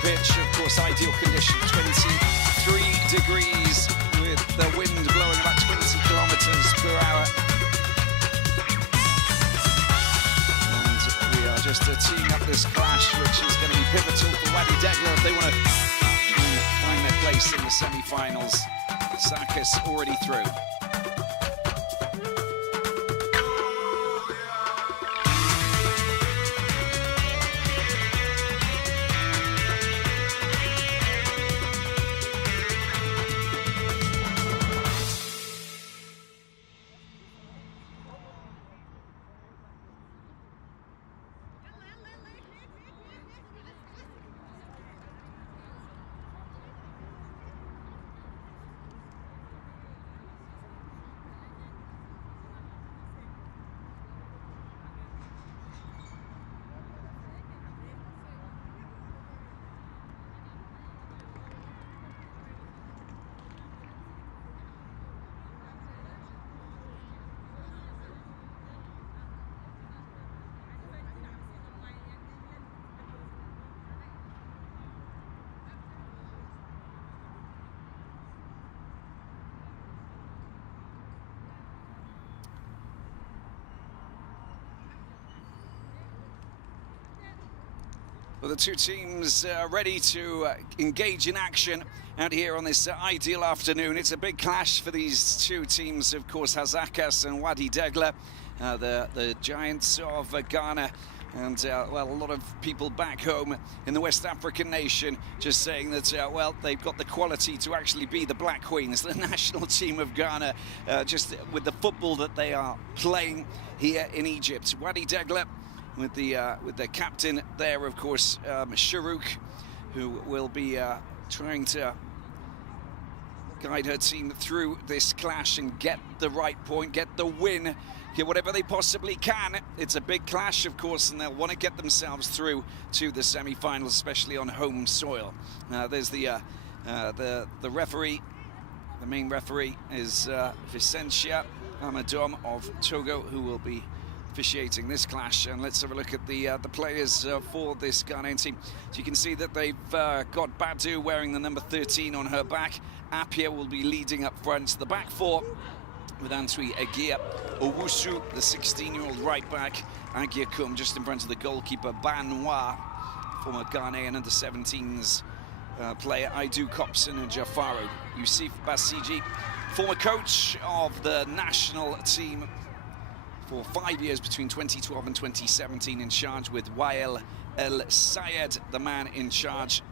pitch, of course, ideal condition, 23 degrees with the wind blowing about 20 kilometers per hour. And we are just teeing up this clash, which is going to be pivotal for Wadi Degla if they want to find their place in the semi-finals. Hasaacas already through. Well, the two teams ready to engage in action out here on this ideal afternoon. It's a big clash for these two teams, of course, Hasaacas and Wadi Degla, the giants of Ghana. And, well, a lot of people back home in the West African nation just saying that, well, they've got the quality to actually be the Black Queens, the national team of Ghana, just with the football that they are playing here in Egypt. Wadi Degla with the captain there, of course, Sharouk, who will be trying to guide her team through this clash and get the right point, get the win, get whatever they possibly can. It's a big clash, of course, and they'll want to get themselves through to the semi-finals, especially on home soil. There's the referee. The main referee is Vicentia Amadom of Togo, who will be officiating this clash. And let's have a look at the players for this Ghanaian team. So you can see that they've got Badu wearing the number 13 on her back. Apia will be leading up front. The back four with Antwi Agia, Owusu, the 16-year-old right back, Agia Kum just in front of the goalkeeper, Banwa, former Ghanaian under-17s player, Aidu Kopson and Jafaru. Yusuf Basiji, former coach of the national team for 5 years between 2012 and 2017, in charge with Wael El Sayed, the man in charge.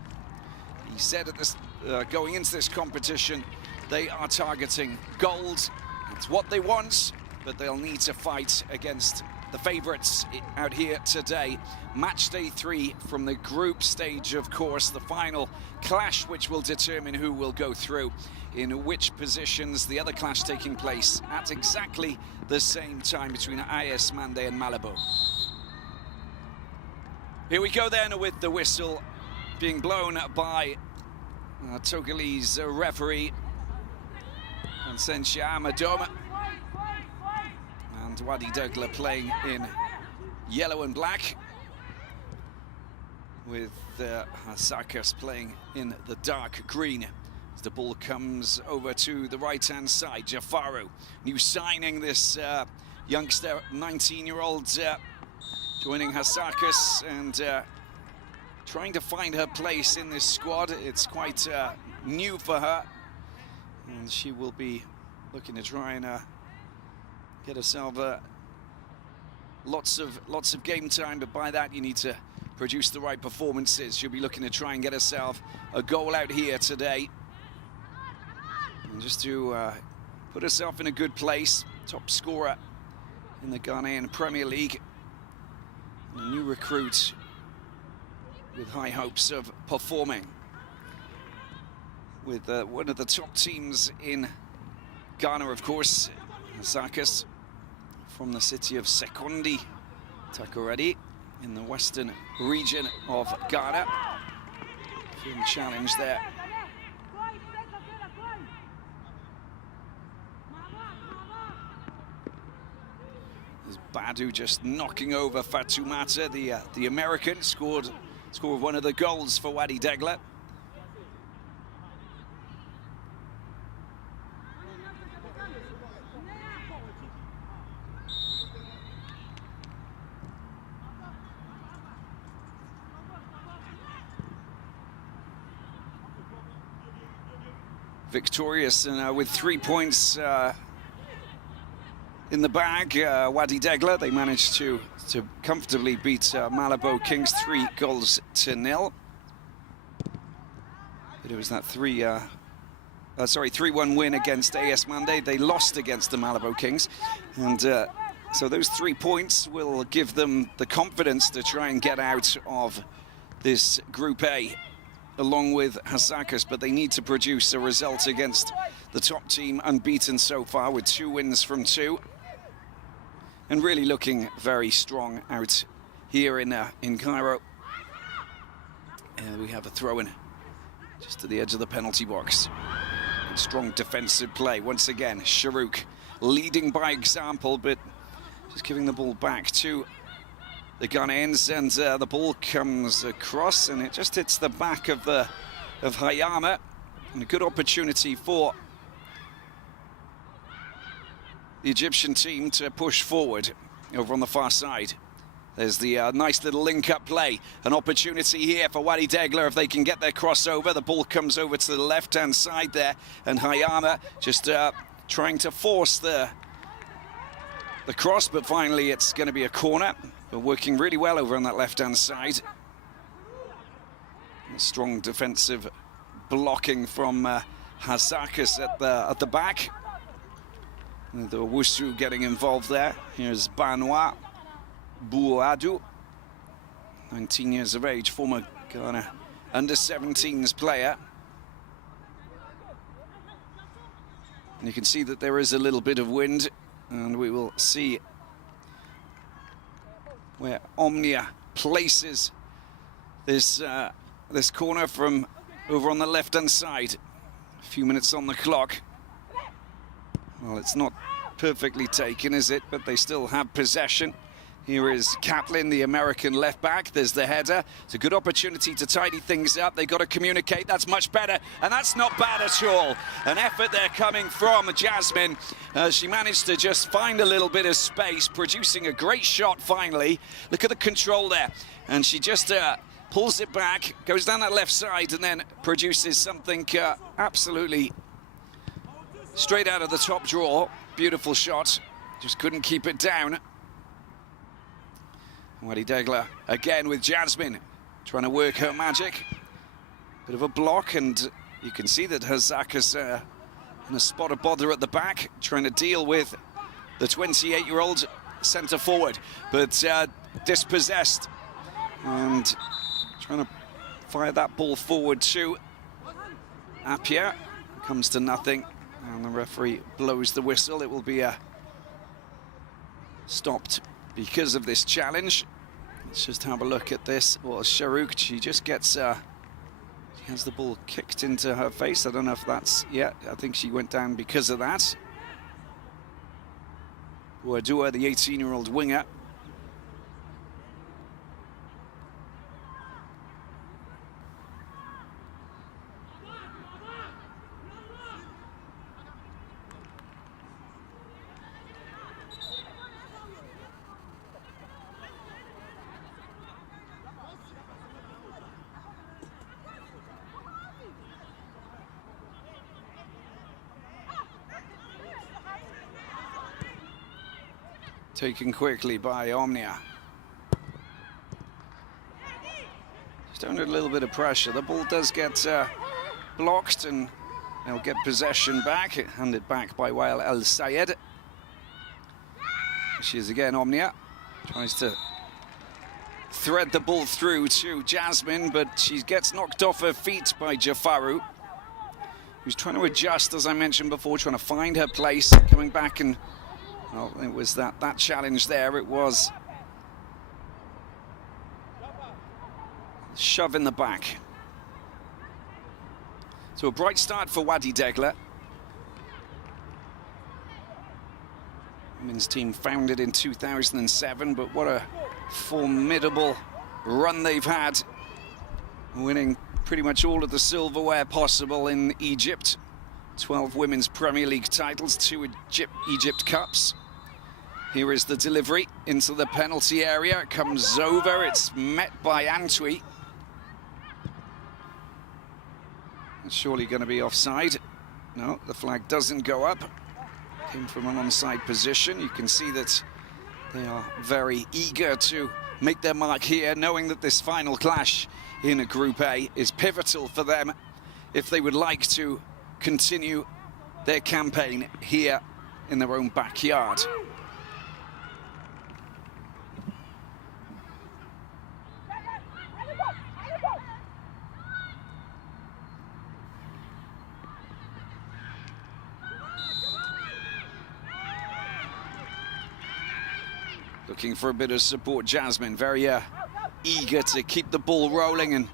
He said at this, going into this competition, they are targeting gold. It's what they want, but they'll need to fight against the favourites out here today. Match day 3 from the group stage, of course, the final clash which will determine who will go through in which positions. The other clash taking place at exactly the same time between AS Mande and Malabo. Here we go then, with the whistle being blown by Togolese referee Vicentia Amadoma, and Wadi Degla playing in yellow and black, with Hasaacas playing in the dark green. As the ball comes over to the right-hand side, Jafaru, new signing, this youngster, 19-year-old, joining Hasaacas and trying to find her place in this squad. It's quite new for her, and she will be looking to try and get herself lots of game time, but by that you need to produce the right performances. She'll be looking to try and get herself a goal out here today, and just to put herself in a good place. Top scorer in the Ghanaian Premier League, and a new recruit with high hopes of performing with one of the top teams in Ghana, of course, Hasaacas, from the city of Sekondi, Takoradi, in the western region of Ghana. Feeling challenged there. There's Badu just knocking over Fatoumata, the American, scored score of one of the goals for Wadi Degla. Victorious and with 3 points in the bag, Wadi Degla, they managed to comfortably beat Malabo Kings 3-0. But it was that 3-1 win against AS Mande. They lost against the Malabo Kings, and so those 3 points will give them the confidence to try and get out of this Group A, along with Hasaacas, but they need to produce a result against the top team, unbeaten so far with 2 wins from 2. And really looking very strong out here in Cairo. And we have a throw-in just at the edge of the penalty box. And strong defensive play. Once again, Sharouk leading by example, but just giving the ball back to the Ghanaians, and the ball comes across and it just hits the back of Hayama, and a good opportunity for the Egyptian team to push forward over on the far side. There's the nice little link-up play, an opportunity here for Wadi Degla if they can get their crossover. The ball comes over to the left-hand side there, and Hayama just trying to force the cross, but finally it's going to be a corner. But working really well over on that left-hand side. A strong defensive blocking from Hasaacas at the back. And the Wusu getting involved there. Here's Banoit Bouadou, 19 years of age, former Ghana under-17s player. And you can see that there is a little bit of wind, and we will see where Omnia places this corner from over on the left-hand side. A few minutes on the clock. Well, it's not perfectly taken, is it? But they still have possession. Here is Catlin, the American left back. There's the header. It's a good opportunity to tidy things up. They've got to communicate. That's much better. And that's not bad at all. An effort there coming from Jasmine. She managed to just find a little bit of space, producing a great shot finally. Look at the control there. And she just pulls it back, goes down that left side, and then produces something absolutely straight out of the top drawer. Beautiful shot. Just couldn't keep it down. Wadi Degla again with Jasmine trying to work her magic. Bit of a block, and you can see that Hasaacas in a spot of bother at the back, trying to deal with the 28-year-old centre forward, but dispossessed and trying to fire that ball forward to Appiah. Comes to nothing, and the referee blows the whistle. It will be stopped because of this challenge. Let's just have a look at this. Well, Sharouk, she just gets, she has the ball kicked into her face. I don't know if that's, yeah, I think she went down because of that. Bouadou, the 18-year-old winger. Taken quickly by Omnia. Just under a little bit of pressure. The ball does get blocked, and they'll get possession back. Handed back by Wael El Sayed. She is again Omnia. Tries to thread the ball through to Jasmine, but she gets knocked off her feet by Jafaru, who's trying to adjust, as I mentioned before, trying to find her place, coming back, and well, it was that challenge there. It was shove in the back. So a bright start for Wadi Degla. Women's team founded in 2007, but what a formidable run they've had winning pretty much all of the silverware possible in Egypt. 12 Women's Premier League titles, 2 Egypt Cups. Here is the delivery into the penalty area. It comes over, it's met by Antwi. It's surely going to be offside. No, the flag doesn't go up. Came from an onside position. You can see that they are very eager to make their mark here, knowing that this final clash in Group A is pivotal for them if they would like to continue their campaign here in their own backyard. Looking for a bit of support, Jasmine, very eager to keep the ball rolling and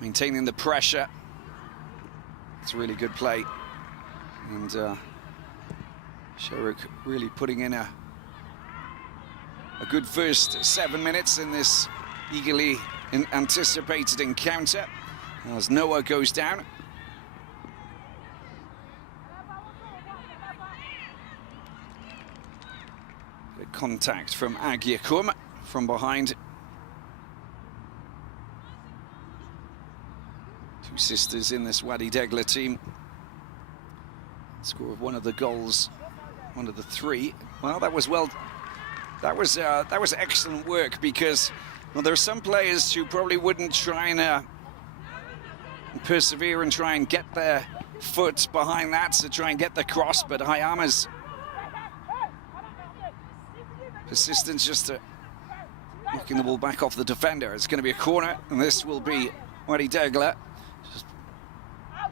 maintaining the pressure. It's a really good play. And Sherrick really putting in a good first 7 minutes in this eagerly anticipated encounter. As Noah goes down. Contact from Agyakum from behind. Two sisters in this Wadi Degla team. Score of one of the goals, one of the 3. Well, that was excellent work, because well, there are some players who probably wouldn't try and persevere and try and get their foot behind that to try and get the cross, but Hayama's persistence just knocking the ball back off the defender. It's going to be a corner, and this will be Wadi Degla just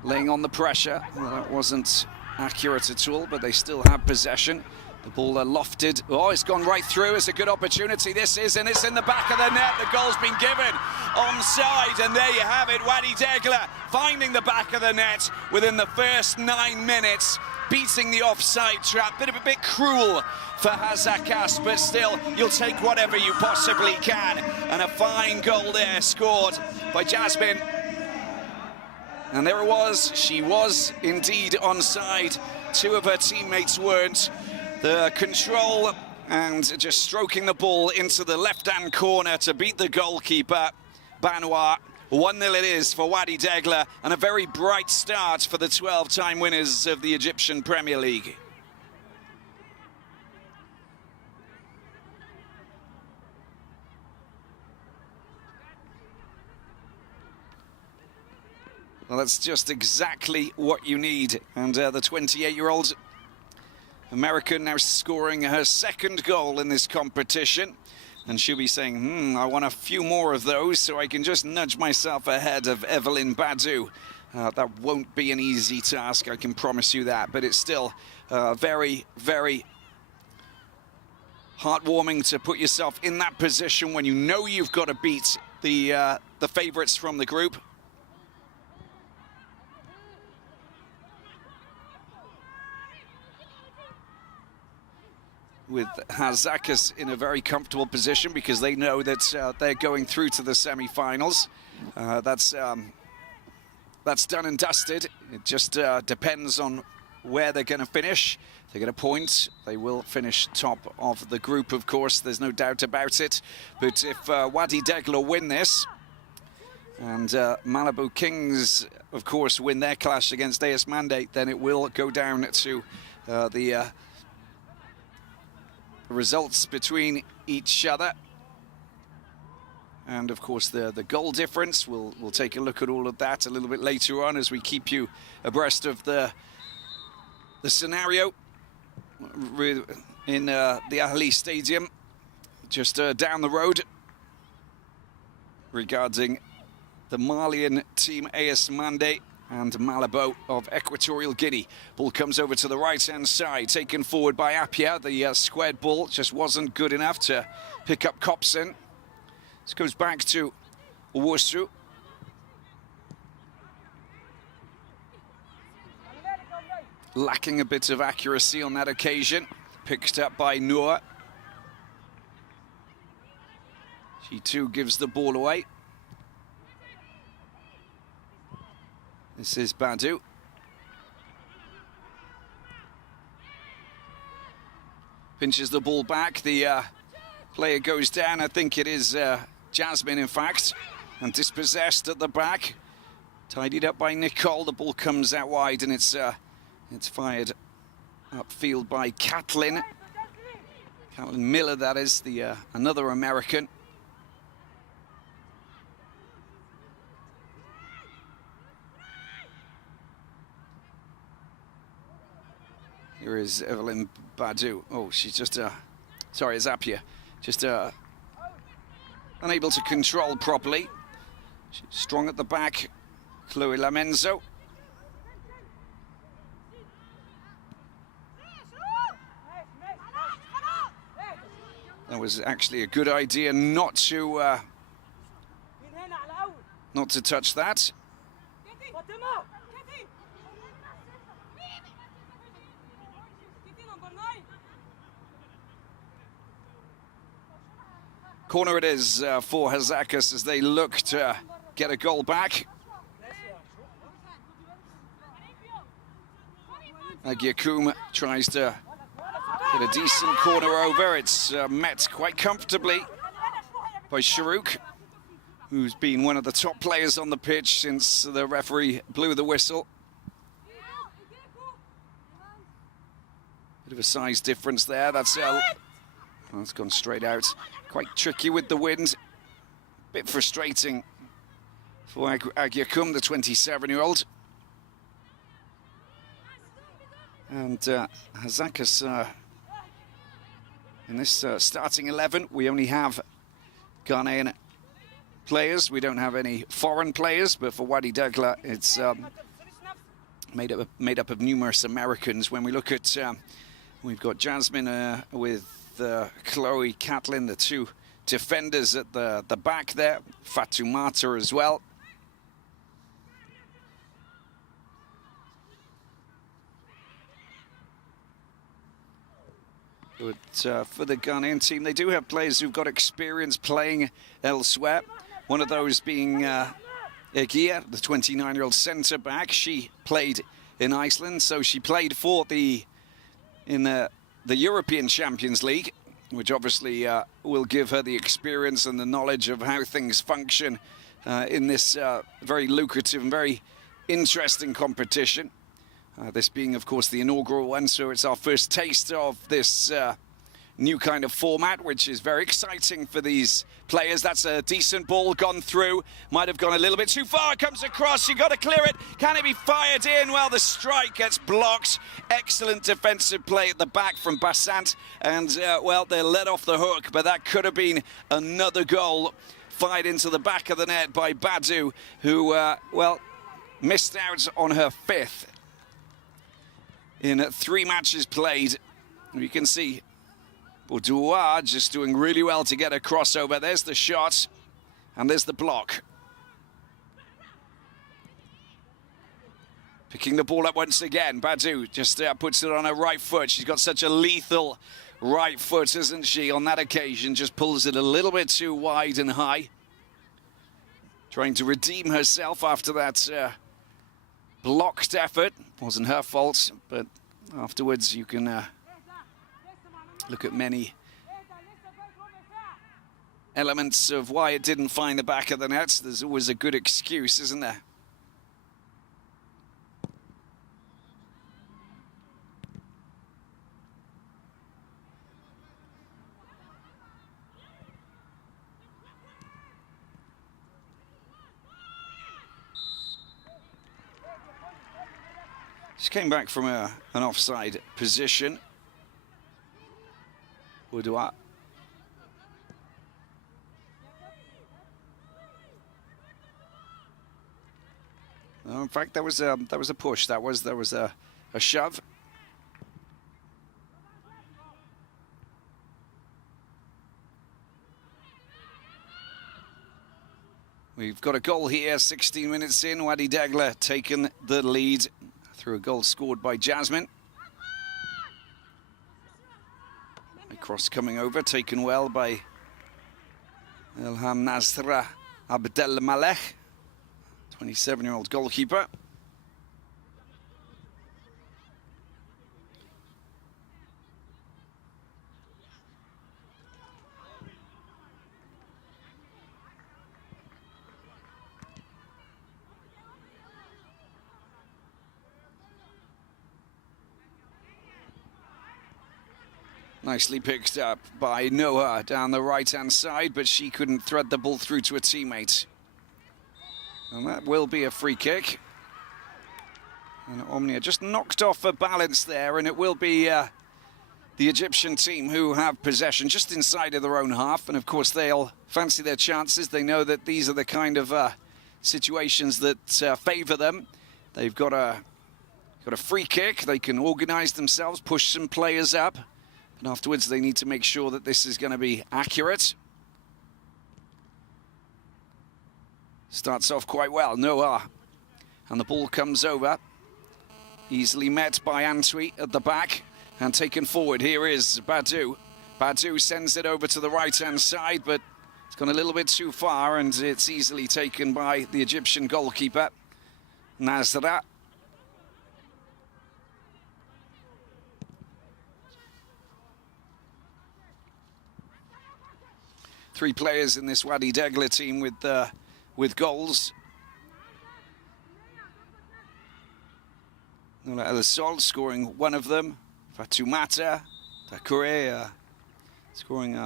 laying on the pressure. Well, that wasn't accurate at all, but they still have possession. The ball lofted. Oh, it's gone right through. It's a good opportunity. This is, and it's in the back of the net. The goal's been given onside, and there you have it. Wadi Degla finding the back of the net within the first 9 minutes, beating the offside trap. Bit cruel for Hasaacas, but still, you'll take whatever you possibly can. And a fine goal there, scored by Jasmine. And there it was. She was indeed onside. 2 of her teammates weren't. The control and just stroking the ball into the left-hand corner to beat the goalkeeper, Banoir. 1-0 it is for Wadi Degla, and a very bright start for the 12-time winners of the Egyptian Premier League. Well, that's just exactly what you need. And the 28-year-old American now scoring her 2nd goal in this competition. And she'll be saying, I want a few more of those so I can just nudge myself ahead of Evelyn Badu. That won't be an easy task, I can promise you that. But it's still very, very heartwarming to put yourself in that position when you know you've got to beat the favourites from the group. With Hasaacas in a very comfortable position because they know that they're going through to the semi-finals. That's done and dusted. It just depends on where they're going to finish. They get a point. They will finish top of the group, of course. There's no doubt about it. But if Wadi Degla win this, and Malibu Kings, of course, win their clash against AS Mandate, then it will go down to the results between each other, and of course the goal difference. We'll take a look at all of that a little bit later on as we keep you abreast of the scenario in the Ahli Stadium just down the road regarding the Malian team AS Mandate and Malabo of Equatorial Guinea. Ball comes over to the right-hand side, taken forward by Apia. The squared ball just wasn't good enough to pick up Copson. This goes back to Owusu. Lacking a bit of accuracy on that occasion. Picked up by Noor. She too gives the ball away. This is Badu. Pinches the ball back. The player goes down. I think it is Jasmine, in fact, and dispossessed at the back. Tidied up by Nicole. The ball comes out wide, and it's fired upfield by Catlin. Catlin Miller, that is, the another American. Here is Evelyn Badu. Oh, she's just, sorry, Zapia. Just unable to control properly. She's strong at the back. Chloe Lamenzo. That was actually a good idea not to touch that. Corner it is for Hasaacas as they look to get a goal back. Agiakoum tries to get a decent corner over. It's met quite comfortably by Sharouk, who's been one of the top players on the pitch since the referee blew the whistle. Bit of a size difference there. That's gone straight out. Quite tricky with the wind. Bit frustrating for Agiakoum, the 27-year-old. And Hasaacas, in this starting 11, we only have Ghanaian players. We don't have any foreign players, but for Wadi Degla, it's made up of numerous Americans. When we look at, we've got Jasmine with Chloe, Catlin, the two defenders at the back there, Fatoumata as well. But for the Ghanaian team, they do have players who've got experience playing elsewhere. One of those being Egia, the 29-year-old centre-back. She played in Iceland, so she played for the European Champions League, which obviously will give her the experience and the knowledge of how things function in this very lucrative and very interesting competition. This being, of course, the inaugural one, so it's our first taste of this new kind of format, which is very exciting for these players. That's a decent ball gone through. Might have gone a little bit too far. It comes across. You've got to clear it. Can it be fired in? Well, the strike gets blocked. Excellent defensive play at the back from Bassant. And, well, they're let off the hook, but that could have been another goal fired into the back of the net by Badu, who, well, missed out on her fifth in 3 matches played. You can see Boudoir just doing really well to get a crossover. There's the shot, and there's the block. Picking the ball up once again. Badu just puts it on her right foot. She's got such a lethal right foot, isn't she? On that occasion, just pulls it a little bit too wide and high. Trying to redeem herself after that blocked effort. Wasn't her fault, but afterwards you can look at many elements of why it didn't find the back of the net. There's always a good excuse, isn't there? Just came back from an offside position. Boudoir. No, in fact, that was a push. There was a shove. We've got a goal here, 16 minutes in. Wadi Degla taking the lead through a goal scored by Jasmine. A cross coming over, taken well by Ilham Nasra Abdelmalek, 27-year-old goalkeeper. Nicely picked up by Noah down the right-hand side, but she couldn't thread the ball through to a teammate. And that will be a free kick. And Omnia just knocked off her balance there, and it will be the Egyptian team who have possession just inside of their own half. And of course, they'll fancy their chances. They know that these are the kind of situations that favour them. They've got a free kick. They can organise themselves, push some players up. And afterwards, they need to make sure that this is going to be accurate. Starts off quite well, Noah. And the ball comes over. Easily met by Antwi at the back and taken forward. Here is Badu. Badu sends it over to the right-hand side, but it's gone a little bit too far, and it's easily taken by the Egyptian goalkeeper, Nazra. Three players in this Wadi Degla team with goals. Nola El Sol scoring one of them. Fatumata Takure scoring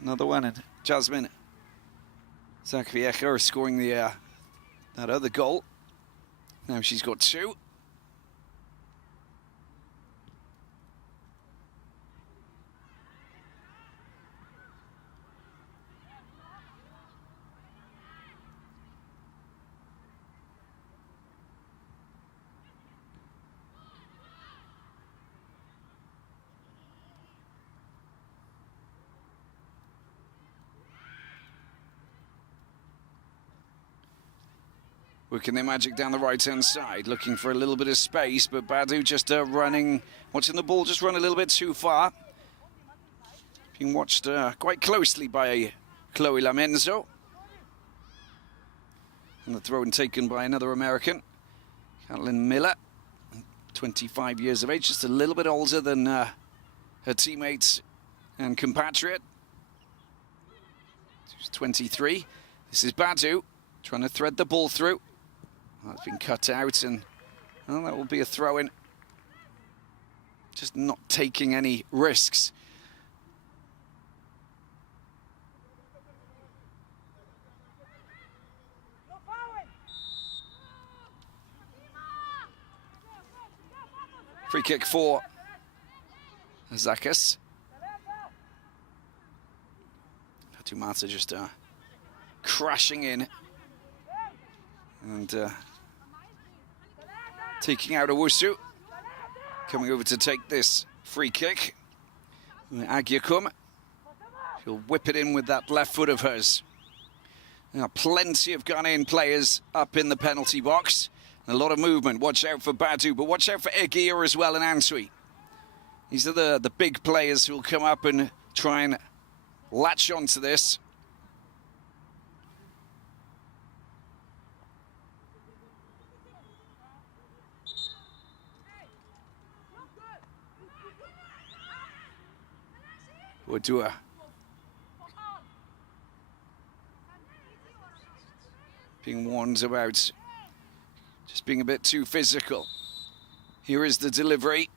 another one, and Jasmine Zakviecher scoring that other goal. Now she's got two. Working their magic down the right-hand side, looking for a little bit of space, but Badu just running, watching the ball just run a little bit too far. Being watched quite closely by Chloe Lamenzo. And the throw-in taken by another American, Caitlin Miller, 25 years of age, just a little bit older than her teammates and compatriot. She's 23. This is Badu trying to thread the ball through. That's been cut out, and well, that will be a throw-in. Just not taking any risks. Free kick for Hasaacas. Fatumata just crashing in and taking out Owusu. Coming over to take this free kick. Agyakum. She'll whip it in with that left foot of hers. Now, plenty of Ghanaian players up in the penalty box. A lot of movement. Watch out for Badu, but watch out for Egia as well and Antwi. These are the big players who will come up and try and latch onto this. Wadua. Being warned about just being a bit too physical. Here is the delivery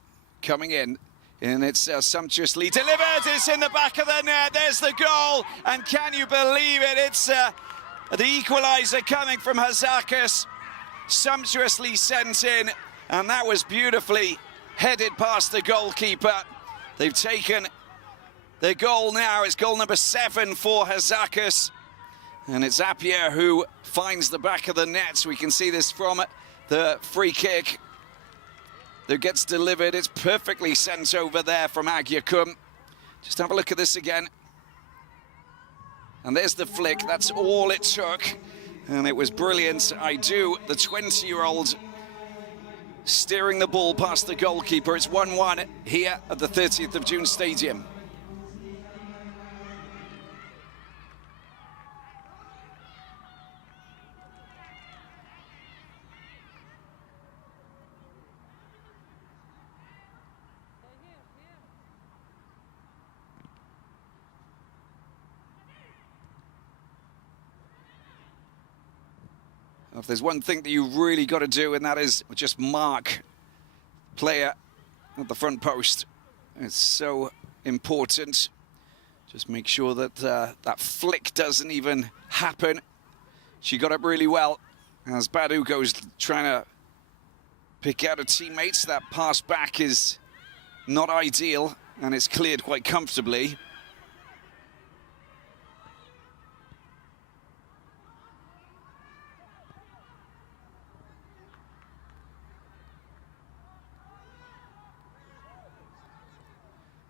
coming in, and it's sumptuously delivered. It's in the back of the net. There's the goal, and can you believe it? It's the equalizer coming from Hasaacas, sumptuously sent in, and that was beautifully headed past the goalkeeper. They've taken their goal now. It's goal number 7 for Hasaacas, and it's Appiah who finds the back of the net. So we can see this from the free kick that gets delivered. It's perfectly sent over there from Agyakum. Just have a look at this again. And there's the flick. That's all it took, and it was brilliant. Aidu, the 20-year-old, steering the ball past the goalkeeper. It's 1-1 here at the 30th of June Stadium. If there's one thing that you really got to do, and that is just mark player at the front post. It's so important. Just make sure that that flick doesn't even happen. She got up really well as Badu goes trying to pick out her teammates. That pass back is not ideal, and it's cleared quite comfortably.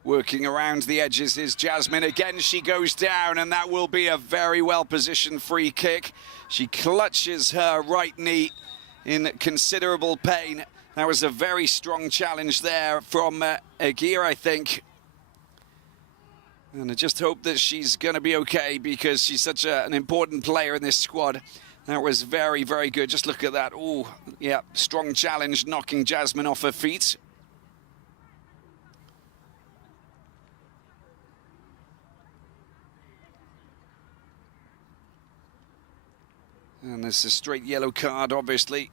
Working around the edges is Jasmine. Again, she goes down, and that will be a very well-positioned free kick. She clutches her right knee in considerable pain. That was a very strong challenge there from Aguirre, I think. And I just hope that she's going to be okay, because she's such an important player in this squad. That was very, very good. Just look at that. Oh, yeah, strong challenge, knocking Jasmine off her feet. And there's a straight yellow card, obviously.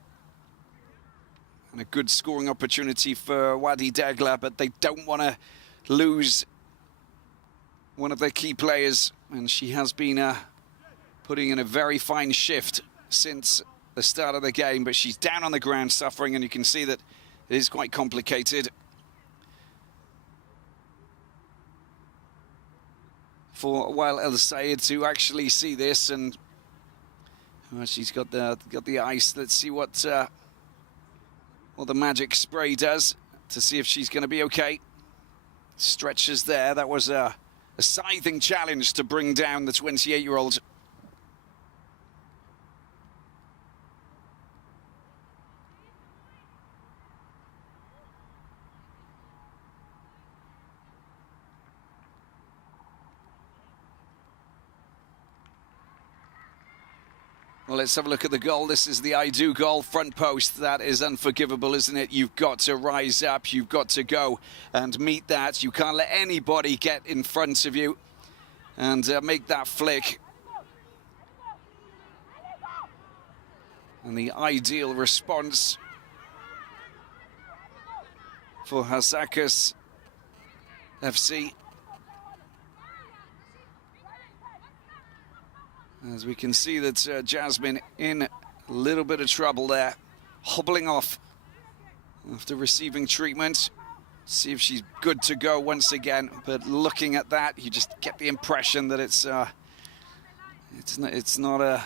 And a good scoring opportunity for Wadi Degla, but they don't want to lose one of their key players. And she has been putting in a very fine shift since the start of the game, but she's down on the ground suffering, and you can see that it is quite complicated for Wael El Sayed to actually see this. And she's got the ice. Let's see what the magic spray does to see if she's going to be okay. Stretches there. That was a scything challenge to bring down the 28-year-old. Well, let's have a look at the goal. This is the I do goal, front post. That is unforgivable, isn't it? You've got to rise up. You've got to go and meet that. You can't let anybody get in front of you and make that flick. And the ideal response for Hasaacas FC. As we can see that Jasmine in a little bit of trouble there, hobbling off after receiving treatment. See if she's good to go once again. But looking at that, you just get the impression that it's not a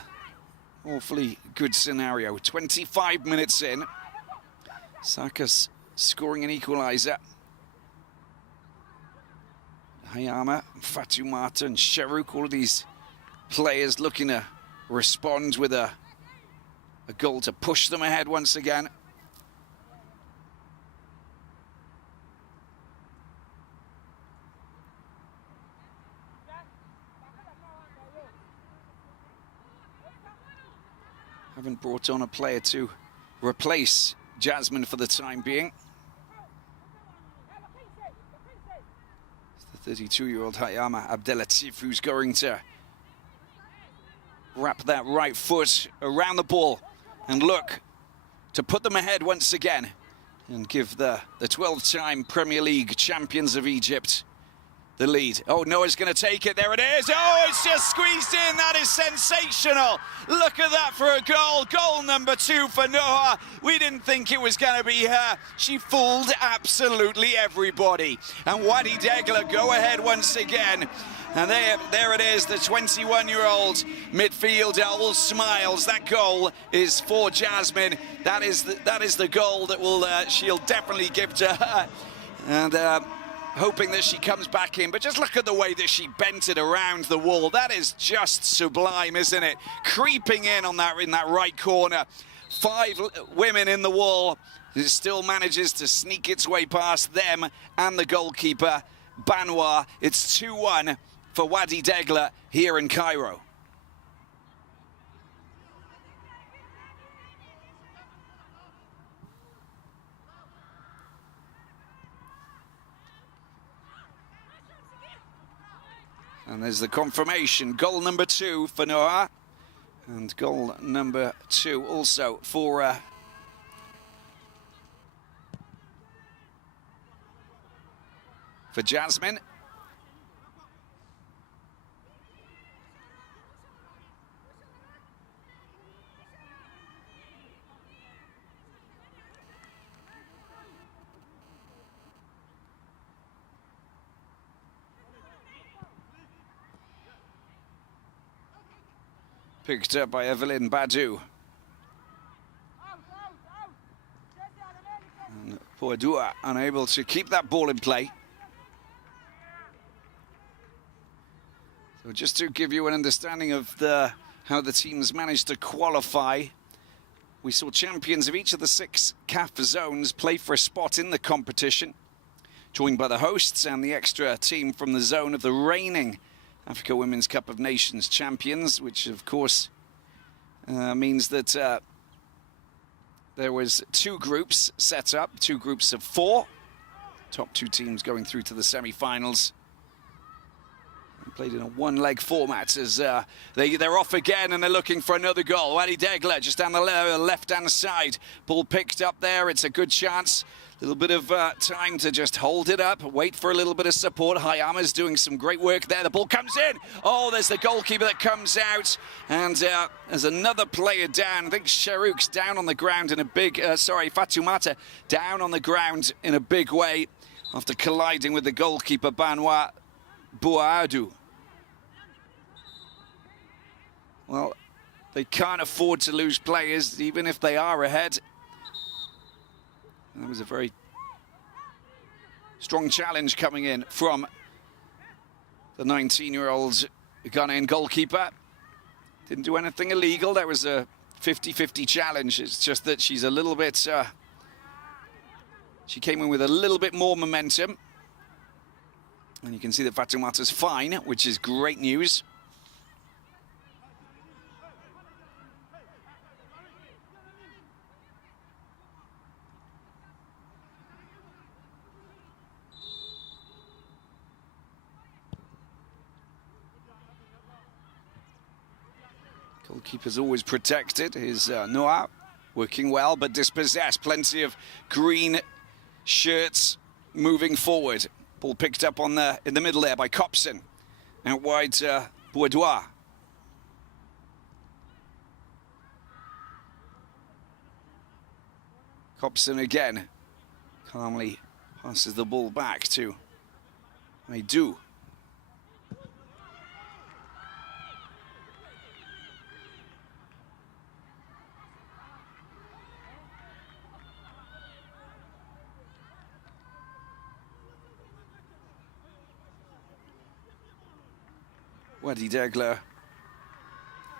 awfully good scenario. 25 minutes in, Hasaacas scoring an equalizer. Hayama, Fatoumata and Sherrouk, all of these players looking to respond with a goal to push them ahead once again. Haven't brought on a player to replace Jasmine for the time being. It's the 32-year-old Hayama Abdelatif who's going to wrap that right foot around the ball and look to put them ahead once again and give the 12-time Premier League champions of Egypt the lead. Oh, Noah's going to take it. There it is. Oh, it's just squeezed in. That is sensational. Look at that for a goal. Goal number 2 for Noah. We didn't think it was going to be her. She fooled absolutely everybody. And Wadi Degla go ahead once again. And there it is, the 21-year-old midfielder, all smiles. That goal is for Jasmine. That is the goal that will she'll definitely give to her. And hoping that she comes back in. But just look at the way that she bent it around the wall. That is just sublime, isn't it? Creeping in on that in that right corner. 5 women in the wall. It still manages to sneak its way past them and the goalkeeper, Banwa. It's 2-1 for Wadi Degla here in Cairo. And there's the confirmation. Goal number 2 for Noah. And goal number 2 also for Jasmine. Picked up by Evelyn Badu. And Poadua unable to keep that ball in play. So just to give you an understanding of how the teams managed to qualify, we saw champions of each of the 6 CAF zones play for a spot in the competition, joined by the hosts and the extra team from the zone of the reigning Africa Women's Cup of Nations champions, which of course means that there was 2 groups set up, 2 groups of 4. Top 2 teams going through to the semi-finals. Played in a one-leg format as they're off again and they're looking for another goal. Wadi Degla just down the left-hand side. Ball picked up there. It's a good chance. A little bit of time to just hold it up, wait for a little bit of support. Hayama's doing some great work there. The ball comes in. Oh, there's the goalkeeper that comes out. And there's another player down. I think Sharouk's down on the ground in a big... Fatumata down on the ground in a big way after colliding with the goalkeeper, Banwa Bouadou. Well, they can't afford to lose players, even if they are ahead. That was a very strong challenge coming in from the 19-year-old Ghanaian goalkeeper. Didn't do anything illegal. That was a 50-50 challenge. It's just that she's a little bit... she came in with a little bit more momentum. And you can see that Fatumata's fine, which is great news. Goalkeeper's always protected. His Noah working well, but dispossessed. Plenty of green shirts moving forward. Ball picked up on in the middle there by Copson. Out wide Bouadou. Copson again calmly passes the ball back to Aidou. Wadi Degla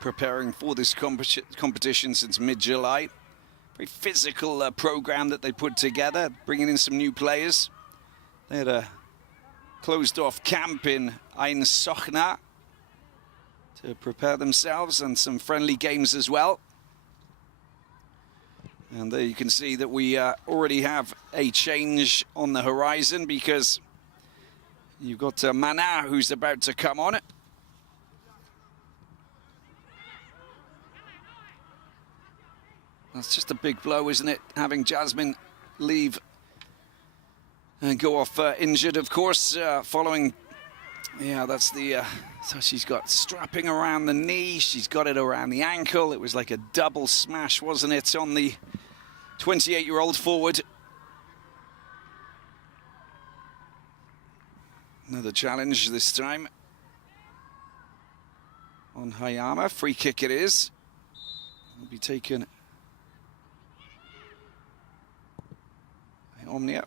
preparing for this competition since mid-July. Very physical program that they put together, bringing in some new players. They had a closed-off camp in Ain Sokhna to prepare themselves, and some friendly games as well. And there you can see that we already have a change on the horizon, because you've got Mana, who's about to come on. That's just a big blow, isn't it? Having Jasmine leave and go off injured, of course, following... Yeah, that's the... so she's got strapping around the knee. She's got it around the ankle. It was like a double smash, wasn't it, on the 28-year-old forward. Another challenge this time on Hayama. Free kick it is. Will be taken... Omnia.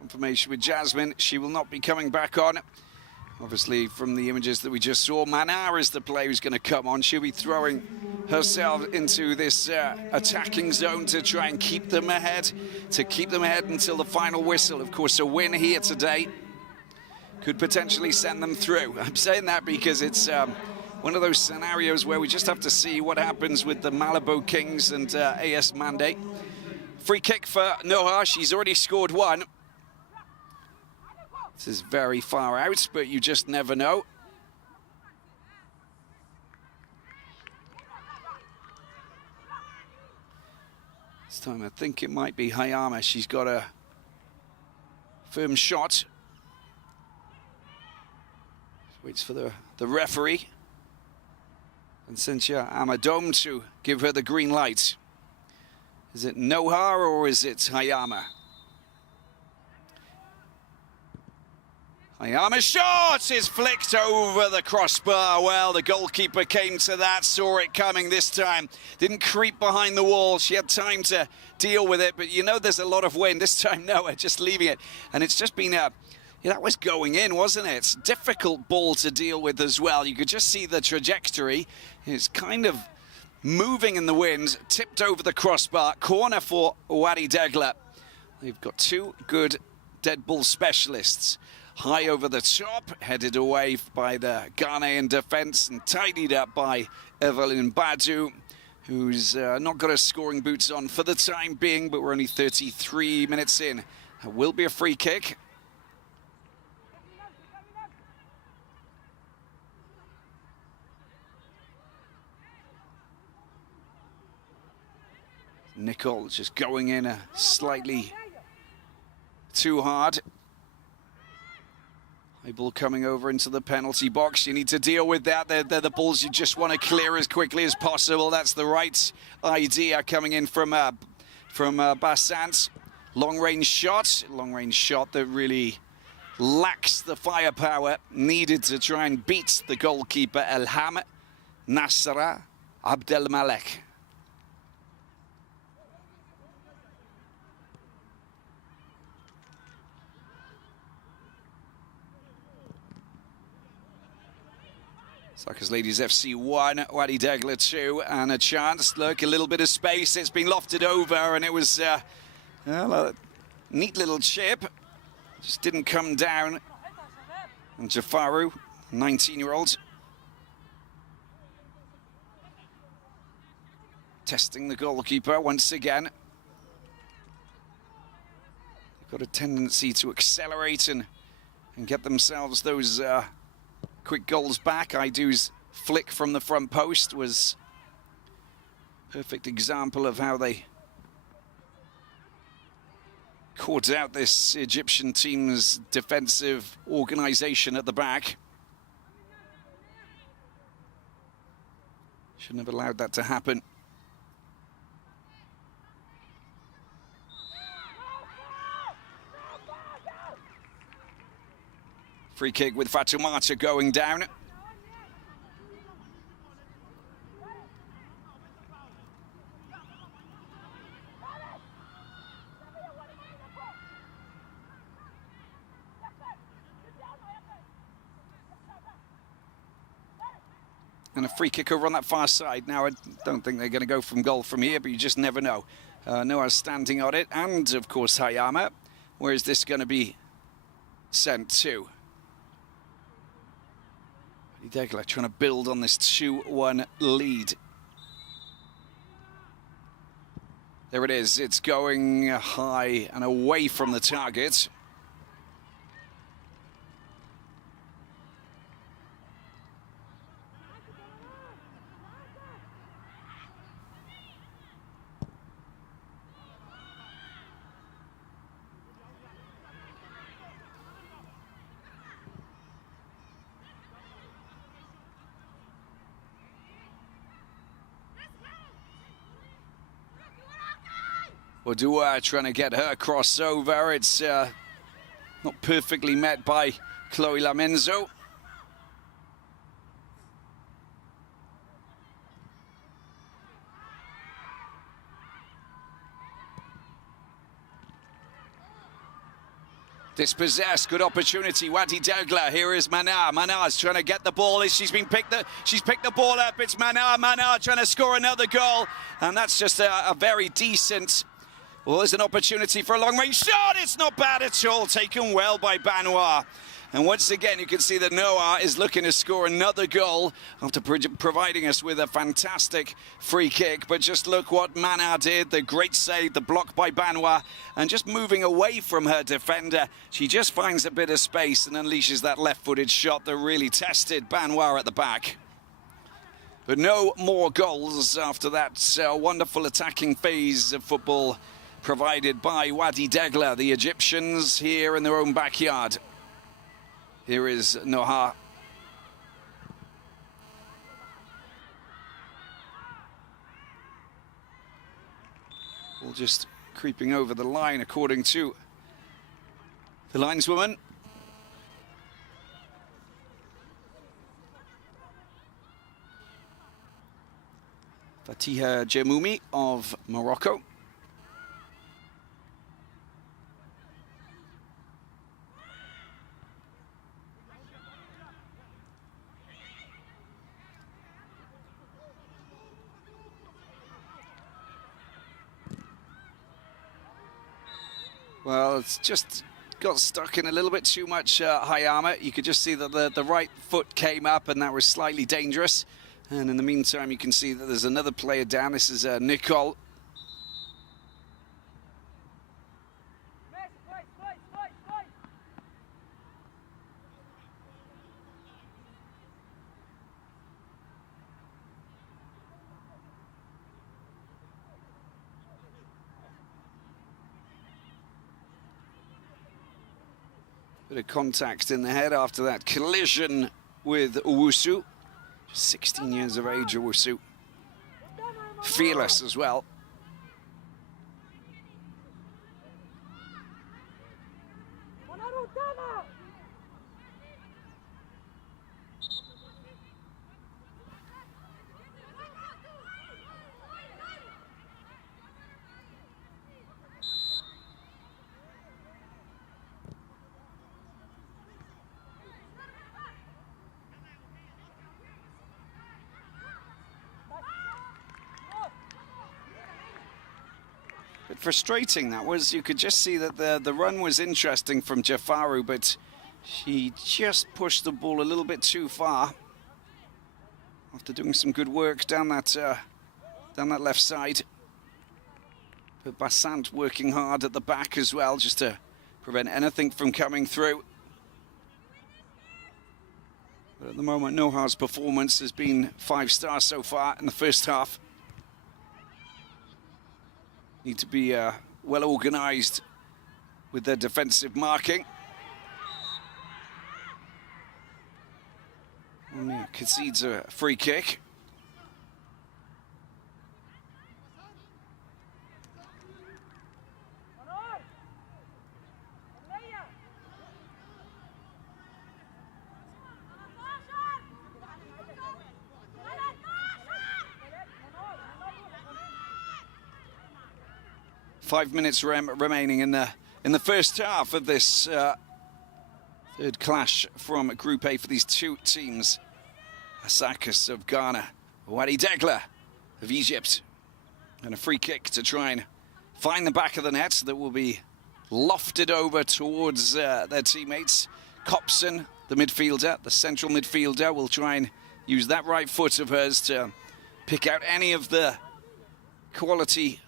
Confirmation with Jasmine. She will not be coming back on. Obviously, from the images that we just saw, Mana is the player who's going to come on. She'll be throwing herself into this attacking zone to try and keep them ahead, until the final whistle. Of course, a win here today could potentially send them through. I'm saying that because it's one of those scenarios where we just have to see what happens with the Malibu Kings and AS Mandate. Free kick for Noha. She's already scored one. This is very far out, but you just never know. This time I think it might be Hayama. She's got a firm shot. Waits for the referee, Vicentia Amadome, to give her the green light. Is it Noha or is it Hayama? Hayama's shot is flicked over the crossbar. Well, the goalkeeper came to that, saw it coming this time. Didn't creep behind the wall. She had time to deal with it, but you know there's a lot of wind. This time, no, just leaving it. And it's just been a... Yeah, that was going in, wasn't it? Difficult ball to deal with as well. You could just see the trajectory. It's kind of moving in the wind, tipped over the crossbar. Corner for Wadi Degla. They've got two good dead ball specialists. High over the top, headed away by the Ghanaian defence and tidied up by Evelyn Badu, who's not got her scoring boots on for the time being, but we're only 33 minutes in. It will be a free kick. Nicole just going in slightly too hard. High ball coming over into the penalty box. You need to deal with that. They're the balls you just want to clear as quickly as possible. That's the right idea coming in from Bassant. Long-range shot that really lacks the firepower needed to try and beat the goalkeeper Elham Nasra Abdelmalek. Hasaacas Ladies FC 1, Wadi Degla 2, and a chance. Look, a little bit of space. It's been lofted over, and it was well, a neat little chip. Just didn't come down. And Jafaru, 19-year-old, testing the goalkeeper once again. They've got a tendency to accelerate and get themselves those quick goals back. Aidu's flick from the front post was a perfect example of how they caught out this Egyptian team's defensive organisation at the back. Shouldn't have allowed that to happen. Free kick with Fatoumata going down. And a free kick over on that far side. Now, I don't think they're going to go from goal from here, but you just never know. Noah's standing on it, and of course Hayama. Where is this going to be sent to? Degla trying to build on this 2-1 lead. There it is. It's going high and away from the target. Odua trying to get her crossover. It's not perfectly met by Chloe Lamenzo. Dispossessed, good opportunity. Wadi Degla, here is Mana. Mana's trying to get the ball. She's picked the ball up. It's Mana. Mana trying to score another goal. And that's just a very decent... Well, there's an opportunity for a long-range shot. It's not bad at all. Taken well by Banoir. And once again, you can see that Noah is looking to score another goal after providing us with a fantastic free kick. But just look what Mana did. The great save, the block by Banoir. And just moving away from her defender, she just finds a bit of space and unleashes that left-footed shot that really tested Banoir at the back. But no more goals after that wonderful attacking phase of football provided by Wadi Degla, the Egyptians, here in their own backyard. Here is Noha. Ball just creeping over the line according to the lineswoman. Fatiha Jemoumi of Morocco. Well, it's just got stuck in a little bit too much Hayama. You could just see that the right foot came up and that was slightly dangerous. And in the meantime, you can see that there's another player down. This is Nicole. Bit of contact in the head after that collision with Owusu. 16 years of age, Owusu. Fearless as well. Bit frustrating that was. You could just see that the run was interesting from Jafaru, but she just pushed the ball a little bit too far after doing some good work down that left side. But Bassant working hard at the back as well, just to prevent anything from coming through. But at the moment, Noha's performance has been 5 stars so far in the first half. Need to be well organised with their defensive marking. And concedes a free kick. Five minutes remaining in the first half of this third clash from Group A for these two teams. Hasaacas of Ghana, Wadi Degla of Egypt. And a free kick to try and find the back of the net that will be lofted over towards their teammates. Copson, the midfielder, the central midfielder, will try and use that right foot of hers to pick out any of the quality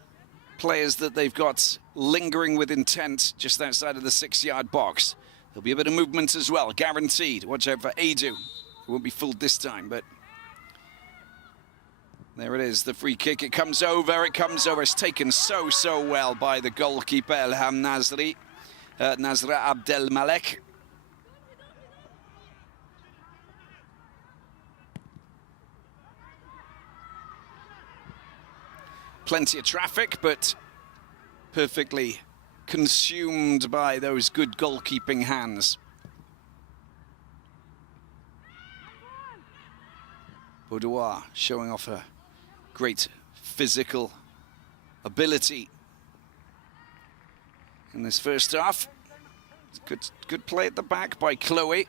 players that they've got lingering with intent just outside of the 6-yard box. There'll be a bit of movement as well, guaranteed. Watch out for Adu. It won't be fooled this time, but there it is, the free kick. It comes over, It's taken so well by the goalkeeper, Elham Nasri, Nasra Abdel Malek. Plenty of traffic, but perfectly consumed by those good goalkeeping hands. Boudoir showing off her great physical ability in this first half. Good play at the back by Chloe.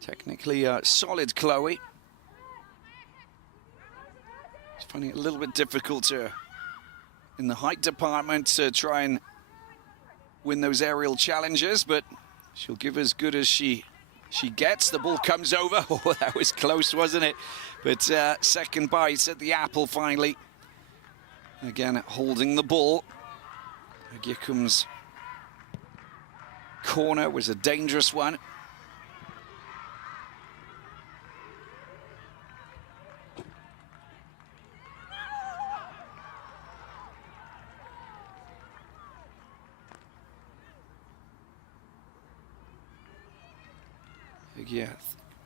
Technically solid Chloe. She's finding it a little bit difficult in the height department to try and win those aerial challenges, but she'll give as good as she gets. The ball comes over. Oh, that was close, wasn't it? But second bite at the apple finally. Again, holding the ball. Here comes corner, was a dangerous one. Yeah,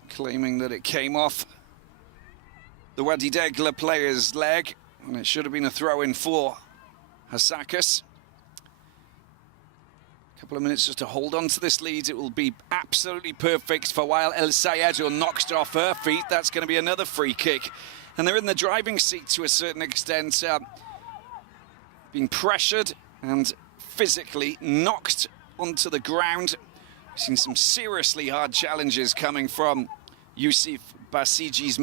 claiming that it came off the Wadi Degla player's leg, and it should have been a throw-in for Hasaacas. A couple of minutes just to hold on to this lead. It will be absolutely perfect for while El Sayed knocks off her feet. That's going to be another free kick. And they're in the driving seat to a certain extent, being pressured and physically knocked onto the ground. We've seen some seriously hard challenges coming from Yusuf Basiji's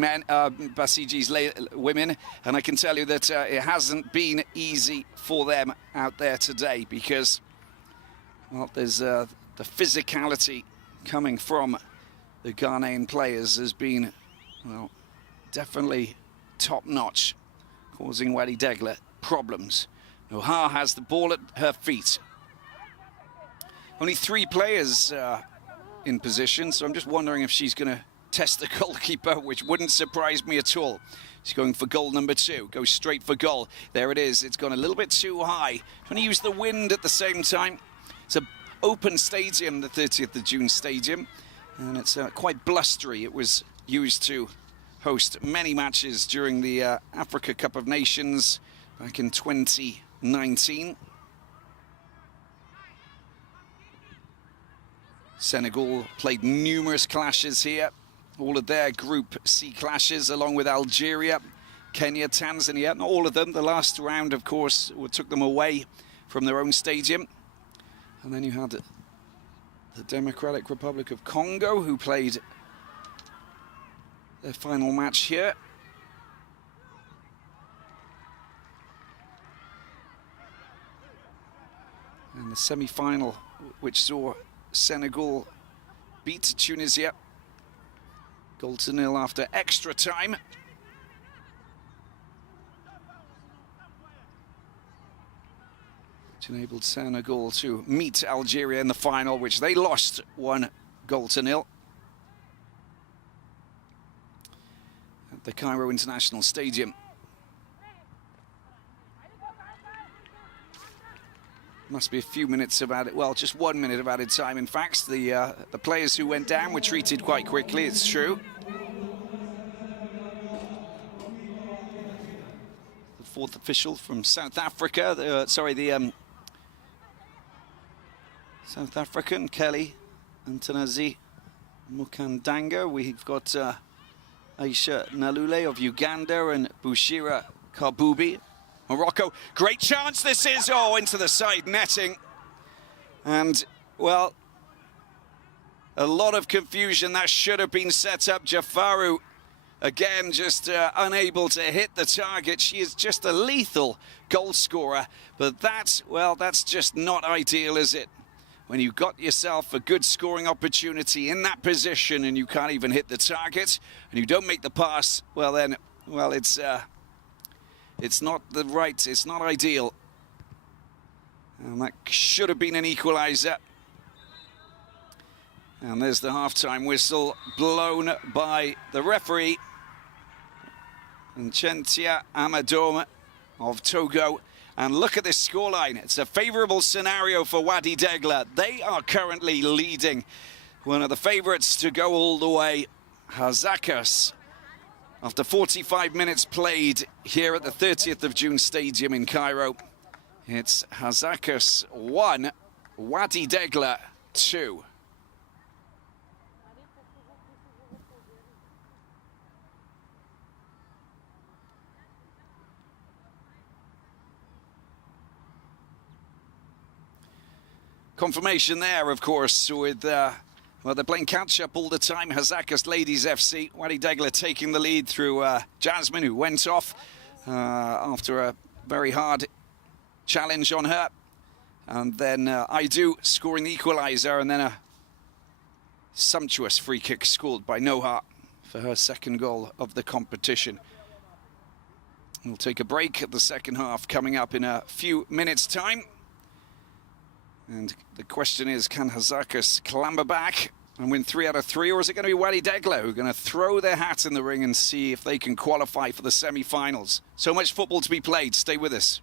women, and I can tell you that it hasn't been easy for them out there today because, well, there's the physicality coming from the Ghanaian players has been, well, definitely top-notch, causing Wadi Degla problems. Noha has the ball at her feet. Only 3 players in position, so I'm just wondering if she's going to test the goalkeeper, which wouldn't surprise me at all. She's going for goal number 2, goes straight for goal. There it is, it's gone a little bit too high. Trying to use the wind at the same time. It's an open stadium, the 30th of June stadium, and it's quite blustery. It was used to host many matches during the Africa Cup of Nations back in 2019. Senegal played numerous clashes here, all of their Group C clashes, along with Algeria, Kenya, Tanzania. Not all of them. The last round, of course, took them away from their own stadium. And then you had the Democratic Republic of Congo, who played their final match here. And the semi-final, which saw Senegal beat Tunisia, goal to nil after extra time. Which enabled Senegal to meet Algeria in the final, which they lost 1 goal to nil at the Cairo International Stadium. Must be a few minutes of added, well, just 1 minute of added time. In fact, the players who went down were treated quite quickly, it's true. The 4th official from South Africa, South African, Kelly Antanazi Mukandanga. We've got Aisha Nalule of Uganda and Bushira Kabubi. Morocco, great chance this is, oh, into the side netting. And, well, a lot of confusion. That should have been set up. Jafaru, again, just unable to hit the target. She is just a lethal goal scorer. But that's, well, that's just not ideal, is it? When you've got yourself a good scoring opportunity in that position and you can't even hit the target and you don't make the pass, well then, well, it's not it's not ideal. And that should have been an equalizer. And there's the half-time whistle blown by the referee. And Chentia Amadome of Togo. And look at this scoreline. It's a favourable scenario for Wadi Degla. They are currently leading. One of the favourites to go all the way, Hasaacas. After 45 minutes played here at the 30th of June Stadium in Cairo, it's Hasaacas 1, Wadi Degla 2. Confirmation there, of course, with well, they're playing catch-up all the time. Hasaacas Ladies FC. Wadi Degla taking the lead through Jasmine, who went off after a very hard challenge on her. And then Aidu scoring the equaliser, and then a sumptuous free kick scored by Noha for her second goal of the competition. We'll take a break at the second half coming up in a few minutes' time. And the question is, can Hasaacas clamber back and win 3 out of 3, or is it going to be Wadi Degla who are going to throw their hat in the ring and see if they can qualify for the semi-finals? So much football to be played. Stay with us.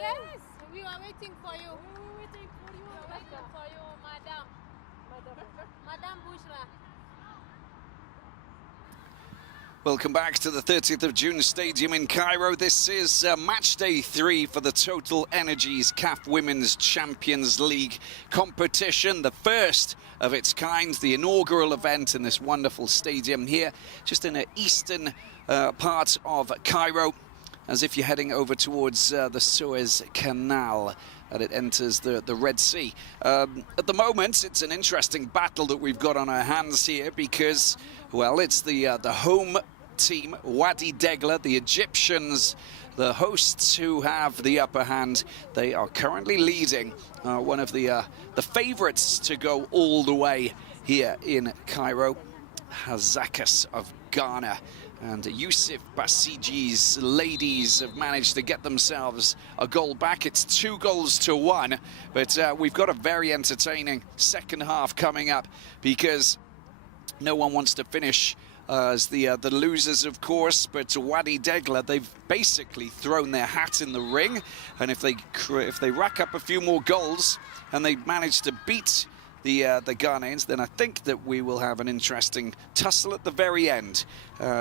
Yes, we are waiting for you. We are waiting for you, madam. Madam Bushra. Welcome back to the 30th of June Stadium in Cairo. This is match day 3 for the Total Energies CAF Women's Champions League competition. The first of its kind, the inaugural event in this wonderful stadium here, just in the eastern part of Cairo, as if you're heading over towards the Suez Canal and it enters the Red Sea. At the moment, it's an interesting battle that we've got on our hands here because, well, it's the home team, Wadi Degla, the Egyptians, the hosts who have the upper hand. They are currently leading, one of the favourites to go all the way here in Cairo, Hasaacas of Ghana. And Yusuf Basiji's ladies have managed to get themselves a goal back. It's 2-1, but we've got a very entertaining second half coming up because no one wants to finish as the losers, of course, but Wadi Degla, they've basically thrown their hat in the ring, and if they rack up a few more goals and they manage to beat the Ghanaians, then I think that we will have an interesting tussle at the very end,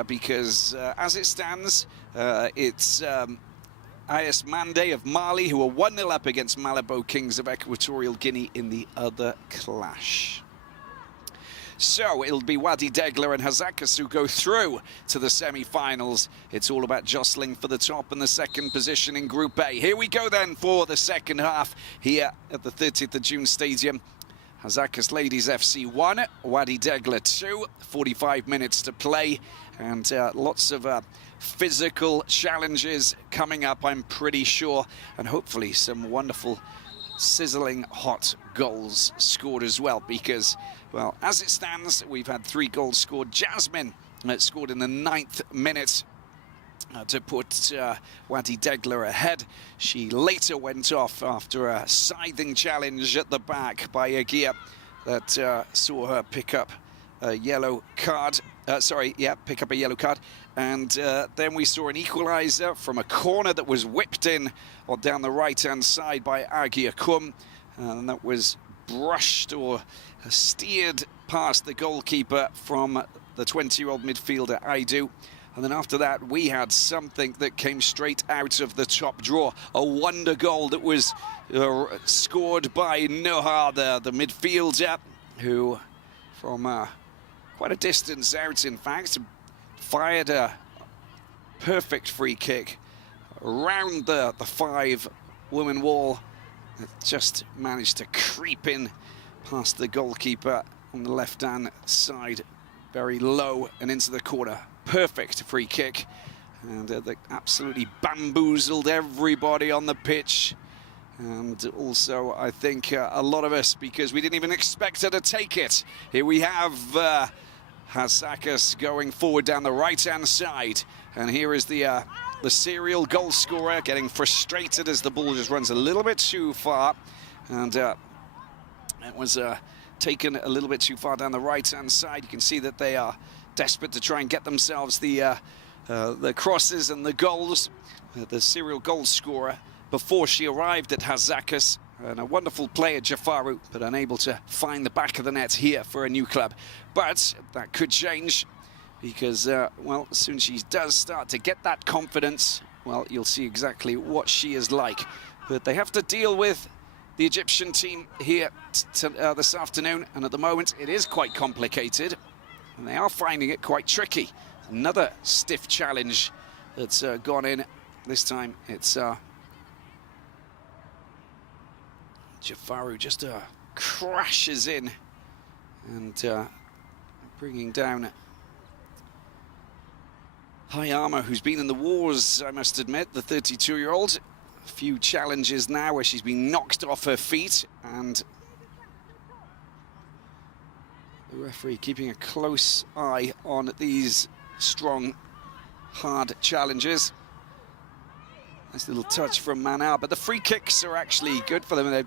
because as it stands, it's IS Mande of Mali who are 1-0 up against Malabo Kings of Equatorial Guinea in the other clash. So it'll be Wadi Degla and Hasaacas who go through to the semi-finals. It's all about jostling for the top and the second position in Group A. Here we go then for the second half here at the 30th of June Stadium. Hasaacas Ladies FC 1, Wadi Degla 2, 45 minutes to play, and lots of physical challenges coming up, I'm pretty sure, and hopefully some wonderful sizzling hot goals scored as well, because, well, as it stands, we've had 3 goals scored. Jasmine scored in the 9th minute to put Wadi Degla ahead. She later went off after a scything challenge at the back by Agia that saw her pick up a yellow card. Pick up a yellow card. And then we saw an equalizer from a corner that was whipped in or down the right-hand side by Agia Kum. And that was brushed or steered past the goalkeeper from the 20-year-old midfielder Aidu. And then after that, we had something that came straight out of the top drawer. A wonder goal that was scored by Noha, the midfielder, who from quite a distance out, in fact, fired a perfect free kick around the 5-woman wall. It just managed to creep in past the goalkeeper on the left-hand side, very low and into the corner. Perfect free kick, and they absolutely bamboozled everybody on the pitch, and also I think a lot of us, because we didn't even expect her to take it. Here we have Hasaacas going forward down the right-hand side, and here is the serial goal scorer getting frustrated as the ball just runs a little bit too far, and it was taken a little bit too far down the right-hand side. You can see that they are desperate to try and get themselves the crosses and the goals. The serial goal scorer before she arrived at Hasaacas, and a wonderful player, Jafaru, but unable to find the back of the net here for a new club. But that could change because, well, as soon as she does start to get that confidence, well, you'll see exactly what she is like. But they have to deal with the Egyptian team here this afternoon, and at the moment it is quite complicated. And they are finding it quite tricky. Another stiff challenge that's gone in. This time it's Jafaru just crashes in and bringing down Hayama, who's been in the wars, I must admit, the 32-year-old. A few challenges now where she's been knocked off her feet, and the referee keeping a close eye on these strong, hard challenges. Nice little touch from Manal, but the free kicks are actually good for them.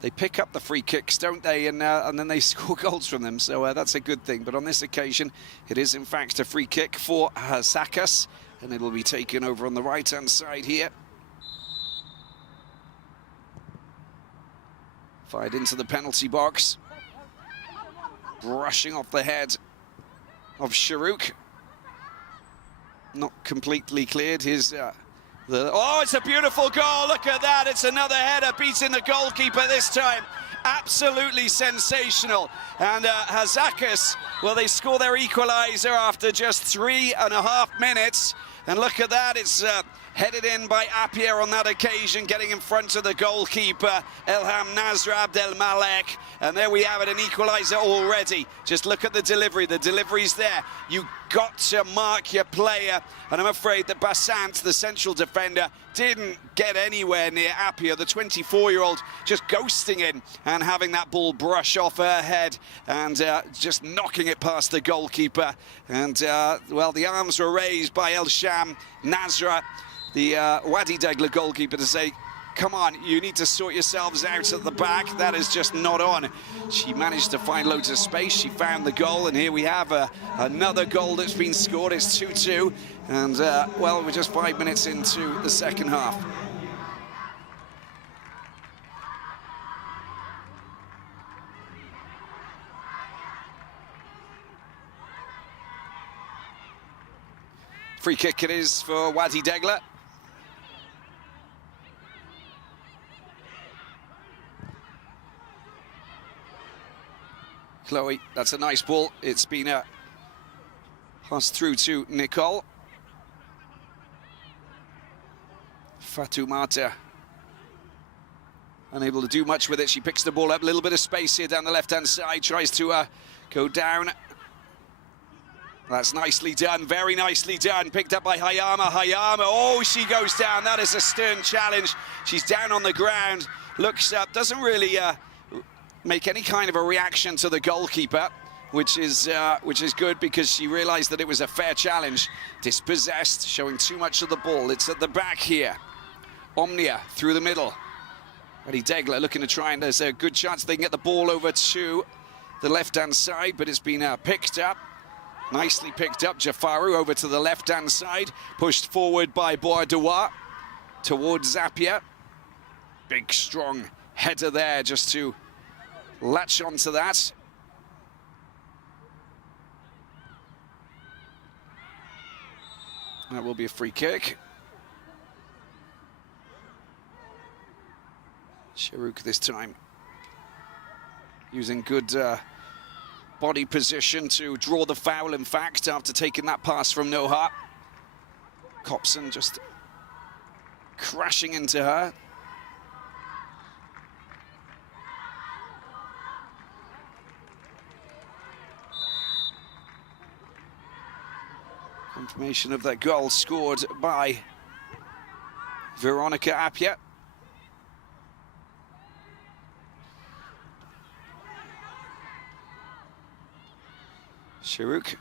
They pick up the free kicks, don't they? And then they score goals from them, so that's a good thing. But on this occasion, it is in fact a free kick for Hasaacas, and it will be taken over on the right-hand side here. Fired into the penalty box. Brushing off the head of Sharouk. Not completely cleared his... Oh, it's a beautiful goal. Look at that. It's another header beating the goalkeeper this time. Absolutely sensational. And Hasaacas, well, they score their equalizer after just 3.5 minutes. And look at that. It's headed in by Appiah on that occasion, getting in front of the goalkeeper, Elham Nasra Abdelmalek. And there we have it, an equaliser already. Just look at the delivery. The delivery's there. You got to mark your player. And I'm afraid that Bassant, the central defender, didn't get anywhere near Appiah, the 24-year-old, just ghosting in and having that ball brush off her head and just knocking it past the goalkeeper. And, well, the arms were raised by Elham Nasra, the Wadi Degla goalkeeper, to say, come on, you need to sort yourselves out at the back. That is just not on. She managed to find loads of space. She found the goal, and here we have another goal that's been scored. It's 2-2, and, well, we're just 5 minutes into the second half. Free kick it is for Wadi Degla. Chloe, that's a nice ball. It's been passed through to Nicole. Fatoumata unable to do much with it. She picks the ball up, a little bit of space here down the left-hand side, tries to go down. That's nicely done, very nicely done. Picked up by Hayama. Hayama, oh, she goes down. That is a stern challenge. She's down on the ground, looks up, doesn't really make any kind of a reaction to the goalkeeper, which is good because she realized that it was a fair challenge. Dispossessed, showing too much of the ball. It's at the back here. Omnia through the middle. Wadi Degla looking to try, and there's a good chance they can get the ball over to the left-hand side, but it's been picked up. Nicely picked up. Jafaru over to the left-hand side. Pushed forward by Boadoua towards Appiah. Big, strong header there just to latch onto that. That will be a free kick. Sharouk this time using good body position to draw the foul, in fact, after taking that pass from Noha. Copson just crashing into her. Confirmation of that goal scored by Veronica Appiah. Sharouk.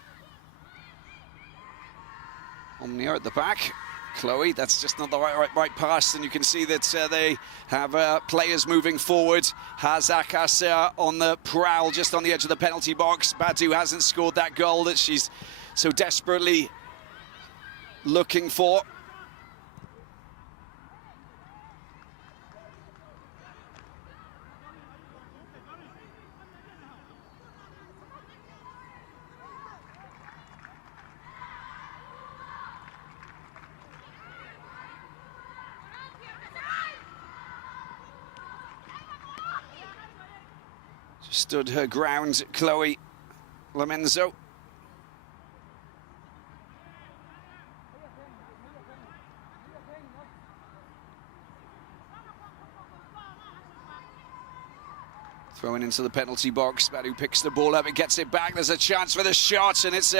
Omnia at the back. Chloe, that's just not the right pass, and you can see that they have players moving forward. Hasaacas on the prowl, just on the edge of the penalty box. Badu hasn't scored that goal that she's so desperately looking for. Stood her ground, Chloe Lamenzo. Throwing into the penalty box. Badu picks the ball up and gets it back. There's a chance for the shot, and it's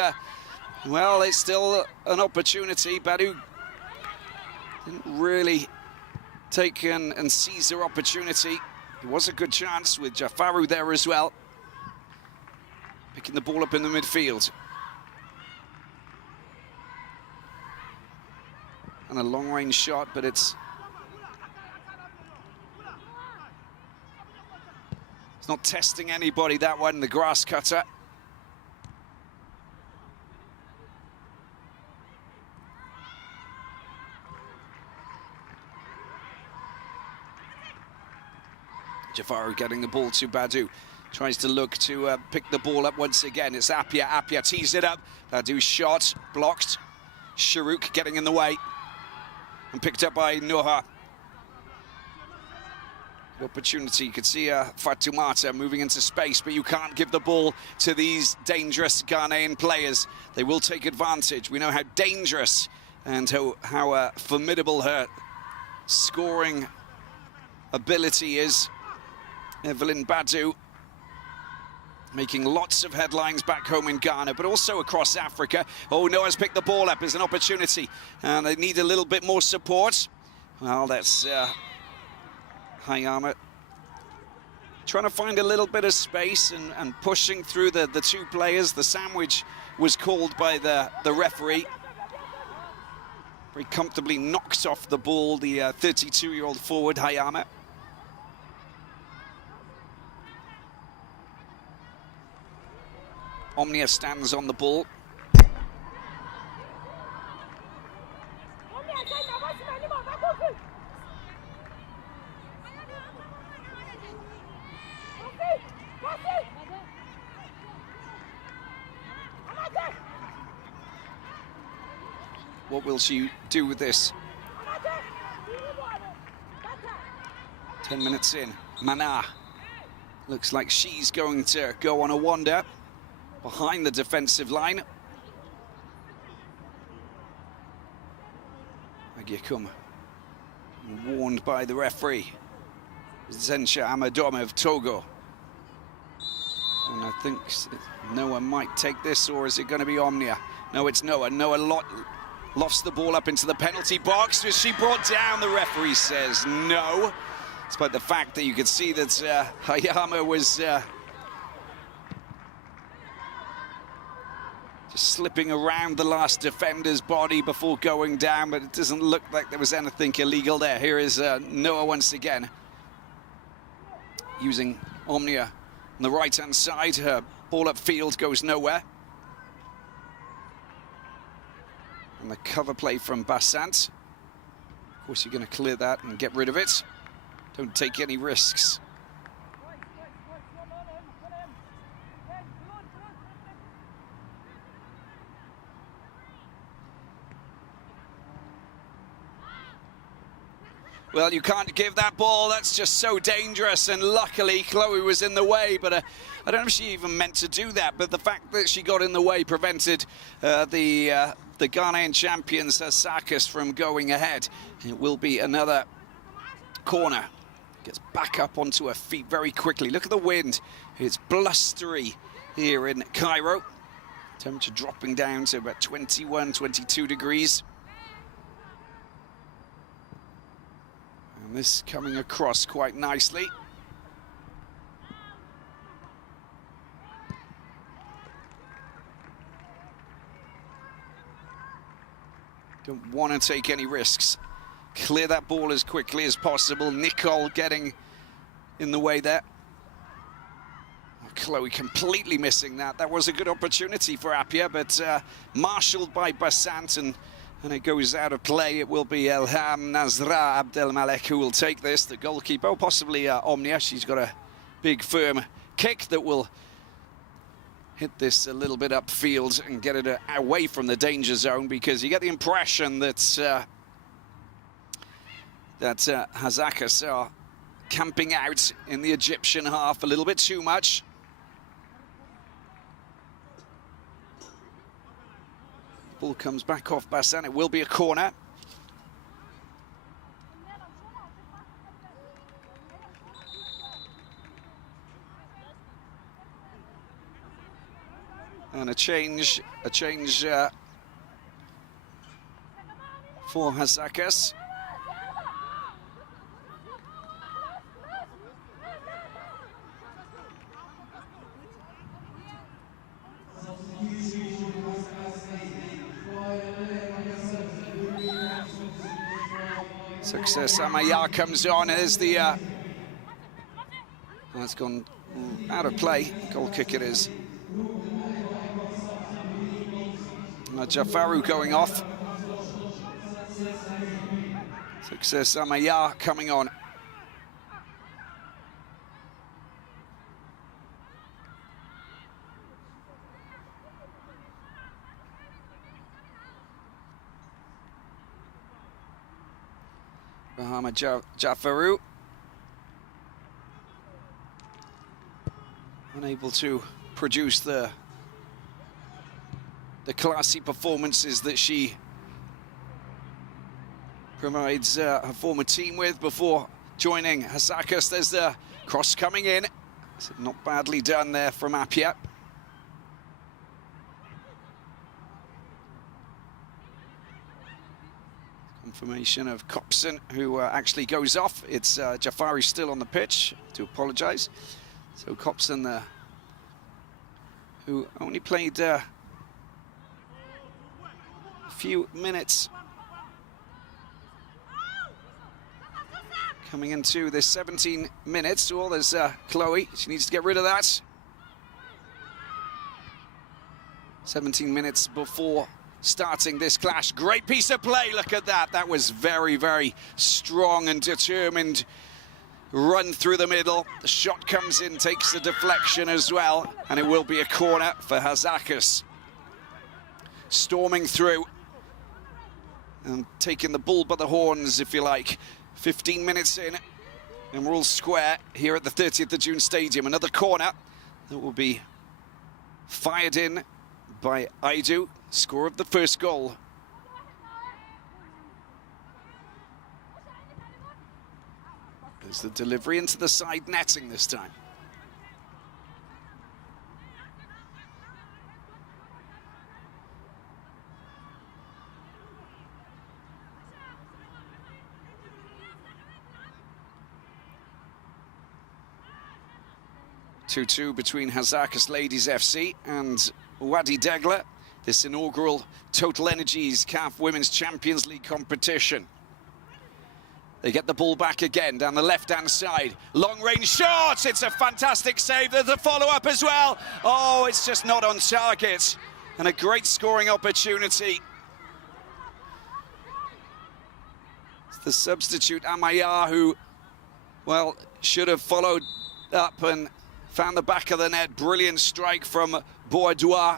well, it's still an opportunity. Badu didn't really take and seize her opportunity. It was a good chance with Jafaru there as well. Picking the ball up in the midfield. And a long-range shot, but it's not testing anybody, that one, the grass cutter. Jafaru getting the ball to Badu. Tries to look to pick the ball up once again. It's Appiah. Appiah tees it up. Badu's shot blocked. Sharouk getting in the way. And picked up by Noha. Good opportunity. You could see Fatoumata moving into space, but you can't give the ball to these dangerous Ghanaian players. They will take advantage. We know how dangerous and how formidable her scoring ability is. Evelyn Badu making lots of headlines back home in Ghana, but also across Africa. Oh, Noah's picked the ball up as an opportunity, and they need a little bit more support. Well, that's Hayama trying to find a little bit of space and pushing through the two players. The sandwich was called by the referee. Very comfortably knocked off the ball, the 32-year-old forward, Hayama. Omnia stands on the ball. What will she do with this? 10 minutes in. Mana looks like she's going to go on a wander behind the defensive line. Agiakum warned by the referee, Zensha Amadome of Togo. And I think Noah might take this, or is it going to be Omnia? No, it's Noah. Noah lofts the ball up into the penalty box. Was she brought down? The referee says no. Despite the fact that you could see that Hayama was just slipping around the last defender's body before going down, but it doesn't look like there was anything illegal there. Here is Noah once again, using Omnia on the right-hand side. Her ball upfield goes nowhere. And the cover play from Bassant. Of course, you're going to clear that and get rid of it. Don't take any risks. Well, you can't give that ball. That's just so dangerous. And luckily, Chloe was in the way. But I don't know if she even meant to do that. But the fact that she got in the way prevented the Ghanaian champions, Hasaacas, from going ahead. It will be another corner. Gets back up onto her feet very quickly. Look at the wind. It's blustery here in Cairo. Temperature dropping down to about 21, 22 degrees. And this coming across quite nicely. Don't want to take any risks. Clear that ball as quickly as possible. Nicole getting in the way there. Chloe completely missing that. That was a good opportunity for Appiah, but marshalled by Bassant, and it goes out of play. It will be Elham Nazra Abdelmalek who will take this, the goalkeeper, or possibly Omnia. She's got a big, firm kick that will hit this a little bit upfield and get it away from the danger zone, because you get the impression that Hasaacas are camping out in the Egyptian half a little bit too much. Ball comes back off Bassant. It will be a corner. And a change for Hasaacas. Success Amaya comes on as the that's gone out of play. Goal kick it is. Jafaru going off. Success Amaya coming on. Muhammad Jafaru. Unable to produce the classy performances that she provides her former team with before joining Hasaacas. There's the cross coming in. So not badly done there from Apia. Confirmation of Copson, who actually goes off. It's Jafari still on the pitch. To apologise. So Copson, who only played a few minutes coming into this 17 minutes. Oh, there's Chloe. She needs to get rid of that. 17 minutes before starting this clash. Great piece of play. Look at that. That was very, very strong and determined run through the middle. The shot comes in, takes the deflection as well, and it will be a corner for Hasaacas. Storming through and taking the bull by the horns, if you like. 15 minutes in, and we're all square here at the 30th of June Stadium. Another corner that will be fired in by Aidu, score of the first goal. There's the delivery into the side netting this time. Two between Hasaacas Ladies FC and Wadi Degla. This inaugural Total Energies CAF Women's Champions League competition. They get the ball back again down the left-hand side. Long-range shots. It's a fantastic save. There's a follow-up as well. Oh, it's just not on target. And a great scoring opportunity. It's the substitute Amaya who, well, should have followed up and found the back of the net. Brilliant strike from Bourdois.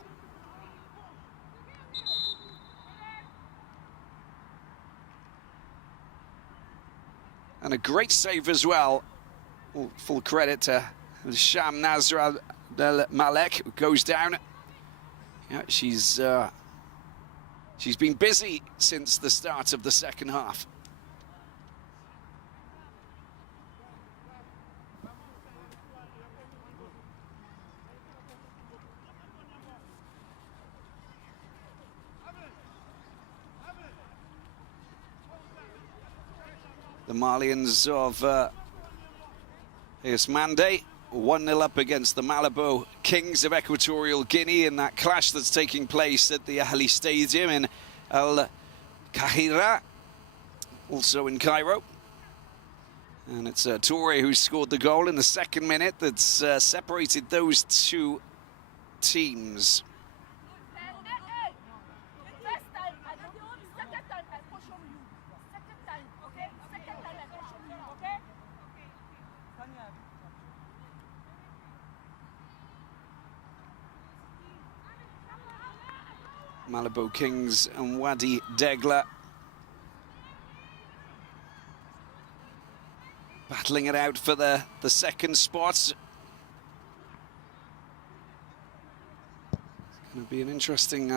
And a great save as well. Full credit to Sham Nazra Del Malek, who goes down. Yeah, she's been busy since the start of the second half. The Malians of Mande 1-0 up against the Malabo Kings of Equatorial Guinea in that clash that's taking place at the Ali Stadium in Al Kahira, also in Cairo. And it's Toure who scored the goal in the second minute that's separated those two teams. Malabo Kings and Wadi Degla battling it out for the second spot. It's going to be an interesting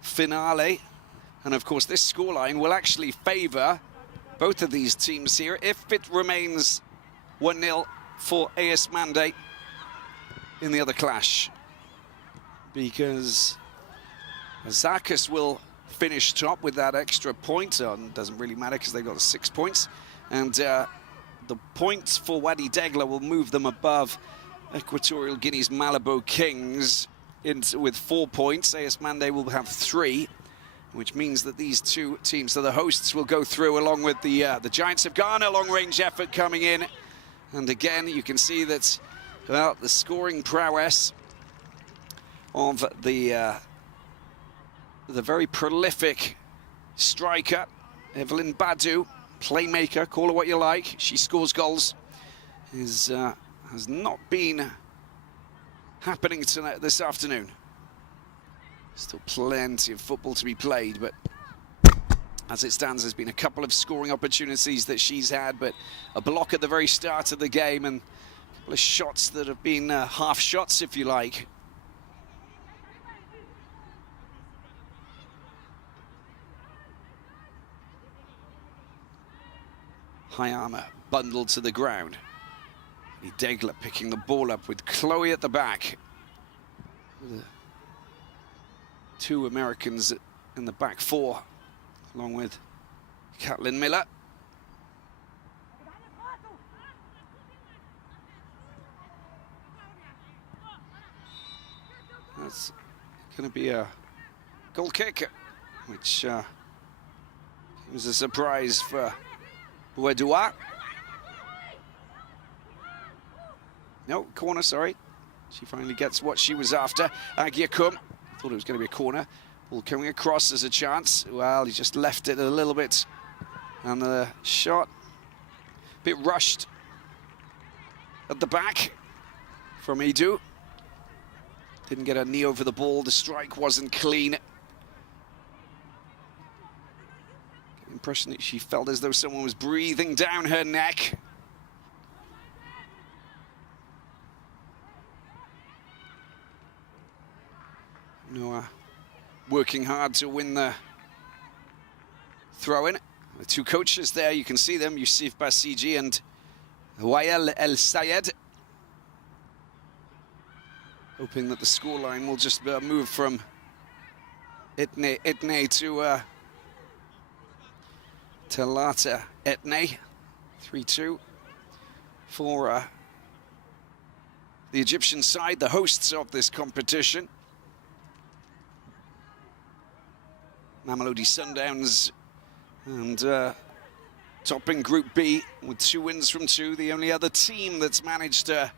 finale. And of course this scoreline will actually favour both of these teams here if it remains 1-0 for AS Mande in the other clash. Because Hasaacas will finish top with that extra point. Doesn't really matter because they got 6 points. And the points for Wadi Degla will move them above Equatorial Guinea's Malabo Kings with 4 points. AS Mande will have 3, which means that these two teams, so the hosts, will go through along with the Giants of Ghana. Long-range effort coming in. And again, you can see that, well, the scoring prowess of the very prolific striker, Evelyn Badu, playmaker, call her what you like, she scores goals, has not been happening tonight, this afternoon. Still plenty of football to be played, but As it stands, there's been a couple of scoring opportunities that she's had, but a block at the very start of the game and a couple of shots that have been half shots, if you like. High armour bundled to the ground. Wadi Degla picking the ball up with Chloe at the back. Two Americans in the back four, along with Catlin Miller. That's going to be a goal kick, which was a surprise for Bouedoua. No, corner, sorry. She finally gets what she was after. Agiakum thought it was going to be a corner. Ball coming across as a chance. Well, he just left it a little bit. And the shot, a bit rushed at the back from Edu. Didn't get a knee over the ball. The strike wasn't clean. Impression that she felt as though someone was breathing down her neck. Noah working hard to win the throw-in. The two coaches there, you can see them, Yusuf Basiji and Wael El Sayed. Hoping that the scoreline will just move from Itne to Talata Etne. 3-2 for the Egyptian side, the hosts of this competition. Mamelodi Sundowns and topping Group B with 2 wins from 2. The only other team that's managed to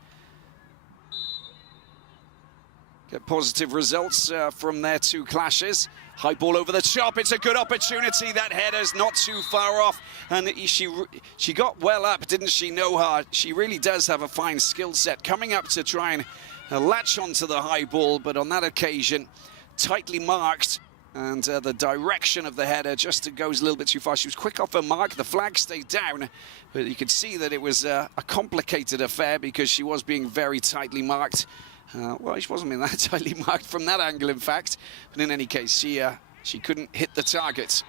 get positive results from their 2 clashes. High ball over the top. It's a good opportunity. That header's not too far off. And she got well up, didn't she, Noha? She really does have a fine skill set. Coming up to try and latch onto the high ball, but on that occasion, tightly marked. And the direction of the header just goes a little bit too far. She was quick off her mark. The flag stayed down, but you could see that it was a complicated affair because she was being very tightly marked. Well, she wasn't being that tightly marked from that angle, in fact. But in any case, she couldn't hit the target.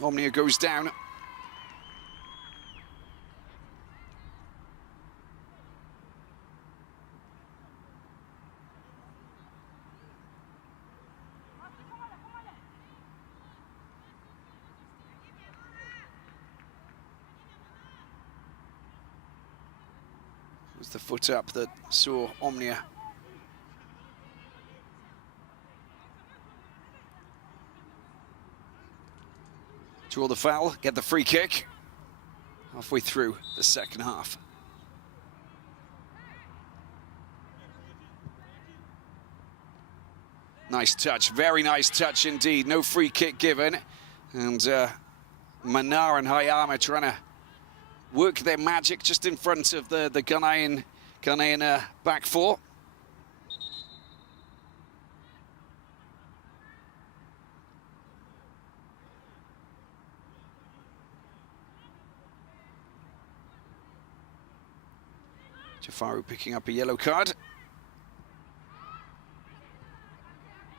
Omnia goes down. The foot up that saw Omnia draw the foul, get the free kick halfway through the second half. Nice touch, very nice touch indeed. No free kick given, and Manar and Hayama trying to work their magic just in front of the Ghanaian back four. Jafaru picking up a yellow card.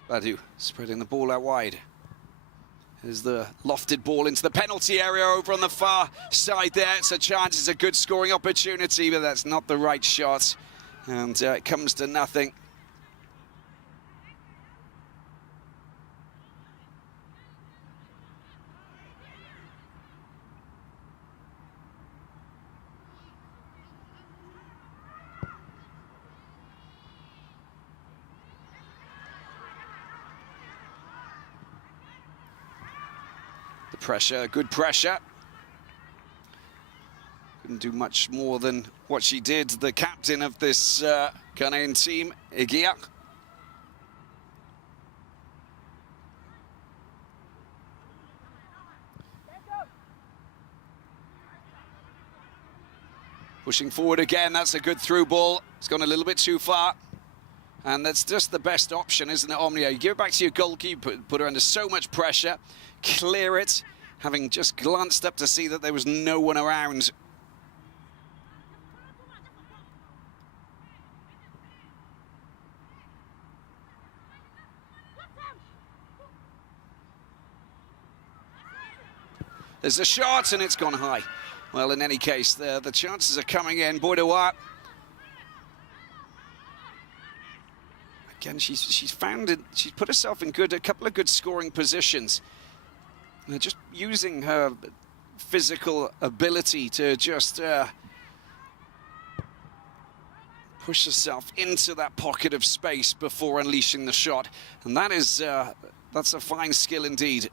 Badu spreading the ball out wide. There's the lofted ball into the penalty area over on the far side there. It's a chance, it's a good scoring opportunity, but that's not the right shot. And it comes to nothing. Pressure, good pressure. Couldn't do much more than what she did, the captain of this Ghanaian team, Igia. Pushing forward again, that's a good through ball. It's gone a little bit too far. And that's just the best option, isn't it, Omnia? You give it back to your goalkeeper, put her under so much pressure, clear it, having just glanced up to see that there was no one around. There's a shot, and it's gone high. Well, in any case, the chances are coming in. Boudoir. Again, she's found it. She's put herself in a couple of good scoring positions. And just using her physical ability to just push herself into that pocket of space before unleashing the shot. And that is that's a fine skill indeed,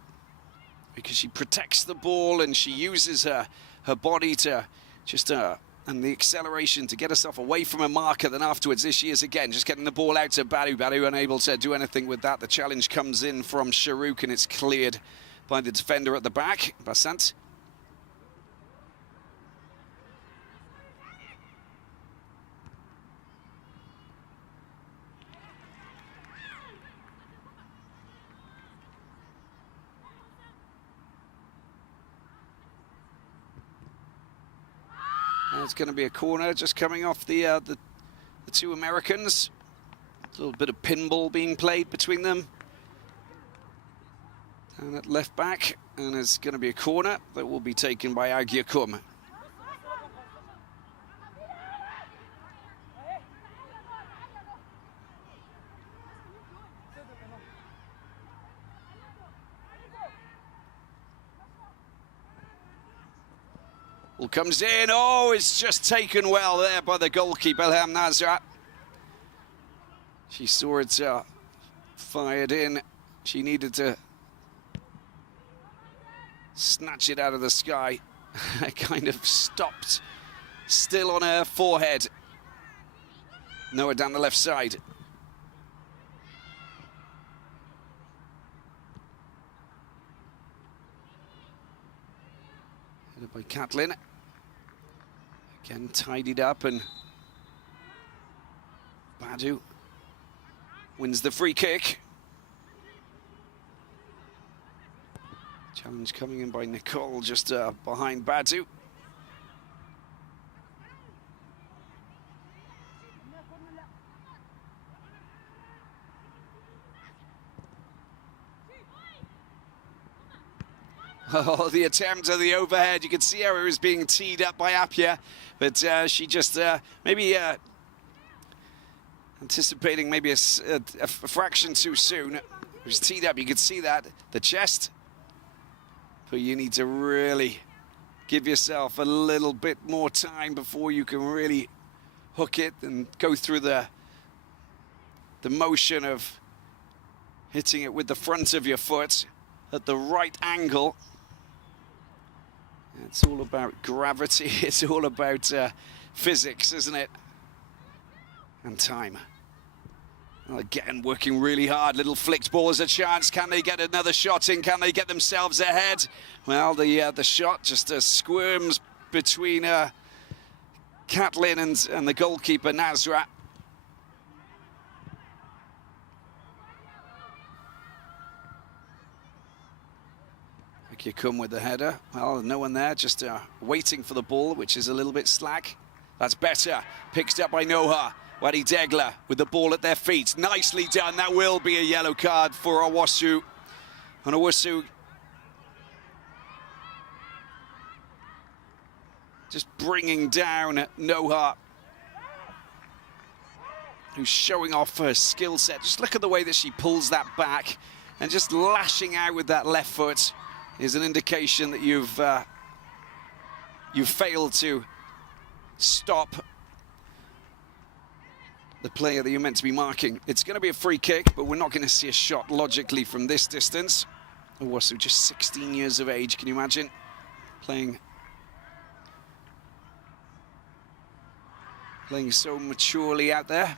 because she protects the ball and she uses her body to just and the acceleration to get herself away from a marker. Then afterwards, this she is again just getting the ball out to Badu. Badu unable to do anything with that. The challenge comes in from Sharouk and it's cleared by the defender at the back, Basant. It's going to be a corner just coming off the two Americans. A little bit of pinball being played between them. And at left back, and it's going to be a corner that will be taken by Agiakum. Ball comes in. Oh, it's just taken well there by the goalkeeper, Ilham Nasrat. She saw it fired in. She needed to snatch it out of the sky. It kind of stopped still on her forehead. Noah down the left side. Headed by Catlin. Again, tidied up, and Badu wins the free kick. Challenge coming in by Nicole, just behind Badu. Oh, the attempt at the overhead. You can see how it was being teed up by Apia, but she just maybe anticipating maybe a fraction too soon. It was teed up, you could see that, the chest. But you need to really give yourself a little bit more time before you can really hook it and go through the motion of hitting it with the front of your foot at the right angle. It's all about gravity, it's all about physics, isn't it? And time. Well, again, working really hard. Little flicked ball is a chance. Can they get another shot in? Can they get themselves ahead? Well, the shot just squirms between Catlin and the goalkeeper, Nasrat. You come with the header. Well, no one there, just waiting for the ball, which is a little bit slack. That's better. Picked up by Noha. Wadi Degla with the ball at their feet. Nicely done. That will be a yellow card for Owusu. And Owusu just bringing down Noha, who's showing off her skill set. Just look at the way that she pulls that back and just lashing out with that left foot is an indication that you've failed to stop the player that you're meant to be marking. It's going to be a free kick, but we're not going to see a shot logically from this distance. Owusu, just 16 years of age, can you imagine? Playing so maturely out there,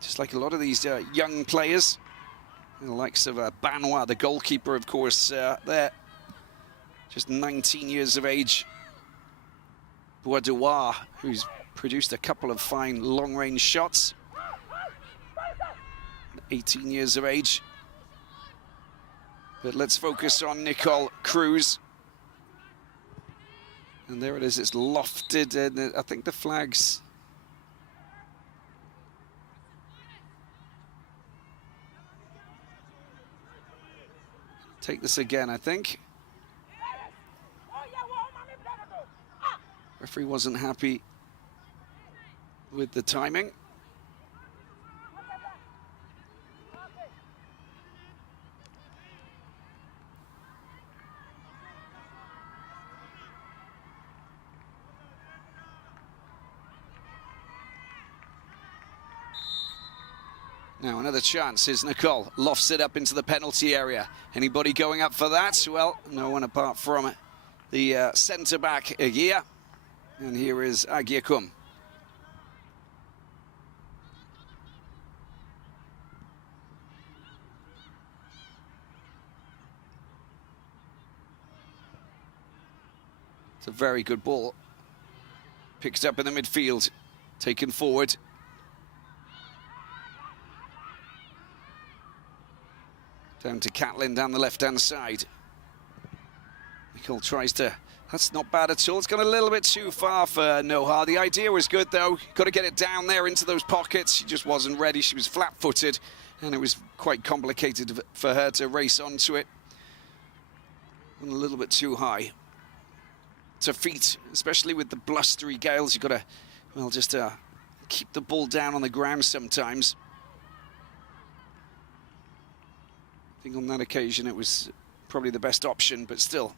just like a lot of these young players. The likes of Banois, the goalkeeper, of course, there. Just 19 years of age. Boudoir, who's produced a couple of fine long-range shots. 18 years of age. But let's focus on Nicole Cruz. And there it is, it's lofted, and I think the flag's... Take this again, I think. Referee wasn't happy with the timing. Now another chance is Nicole. Lofts it up into the penalty area. Anybody going up for that? Well, no one apart from the centre-back, Aguirre. And here is Aguirre. It's a very good ball. Picked up in the midfield. Taken forward. Down to Catlin down the left-hand side. Nicole tries to... That's not bad at all. It's gone a little bit too far for Noha. The idea was good, though. Got to get it down there into those pockets. She just wasn't ready. She was flat-footed, and it was quite complicated for her to race onto it. And a little bit too high. To feet, especially with the blustery gales. You've got to, well, just keep the ball down on the ground sometimes. I think on that occasion it was probably the best option, but still.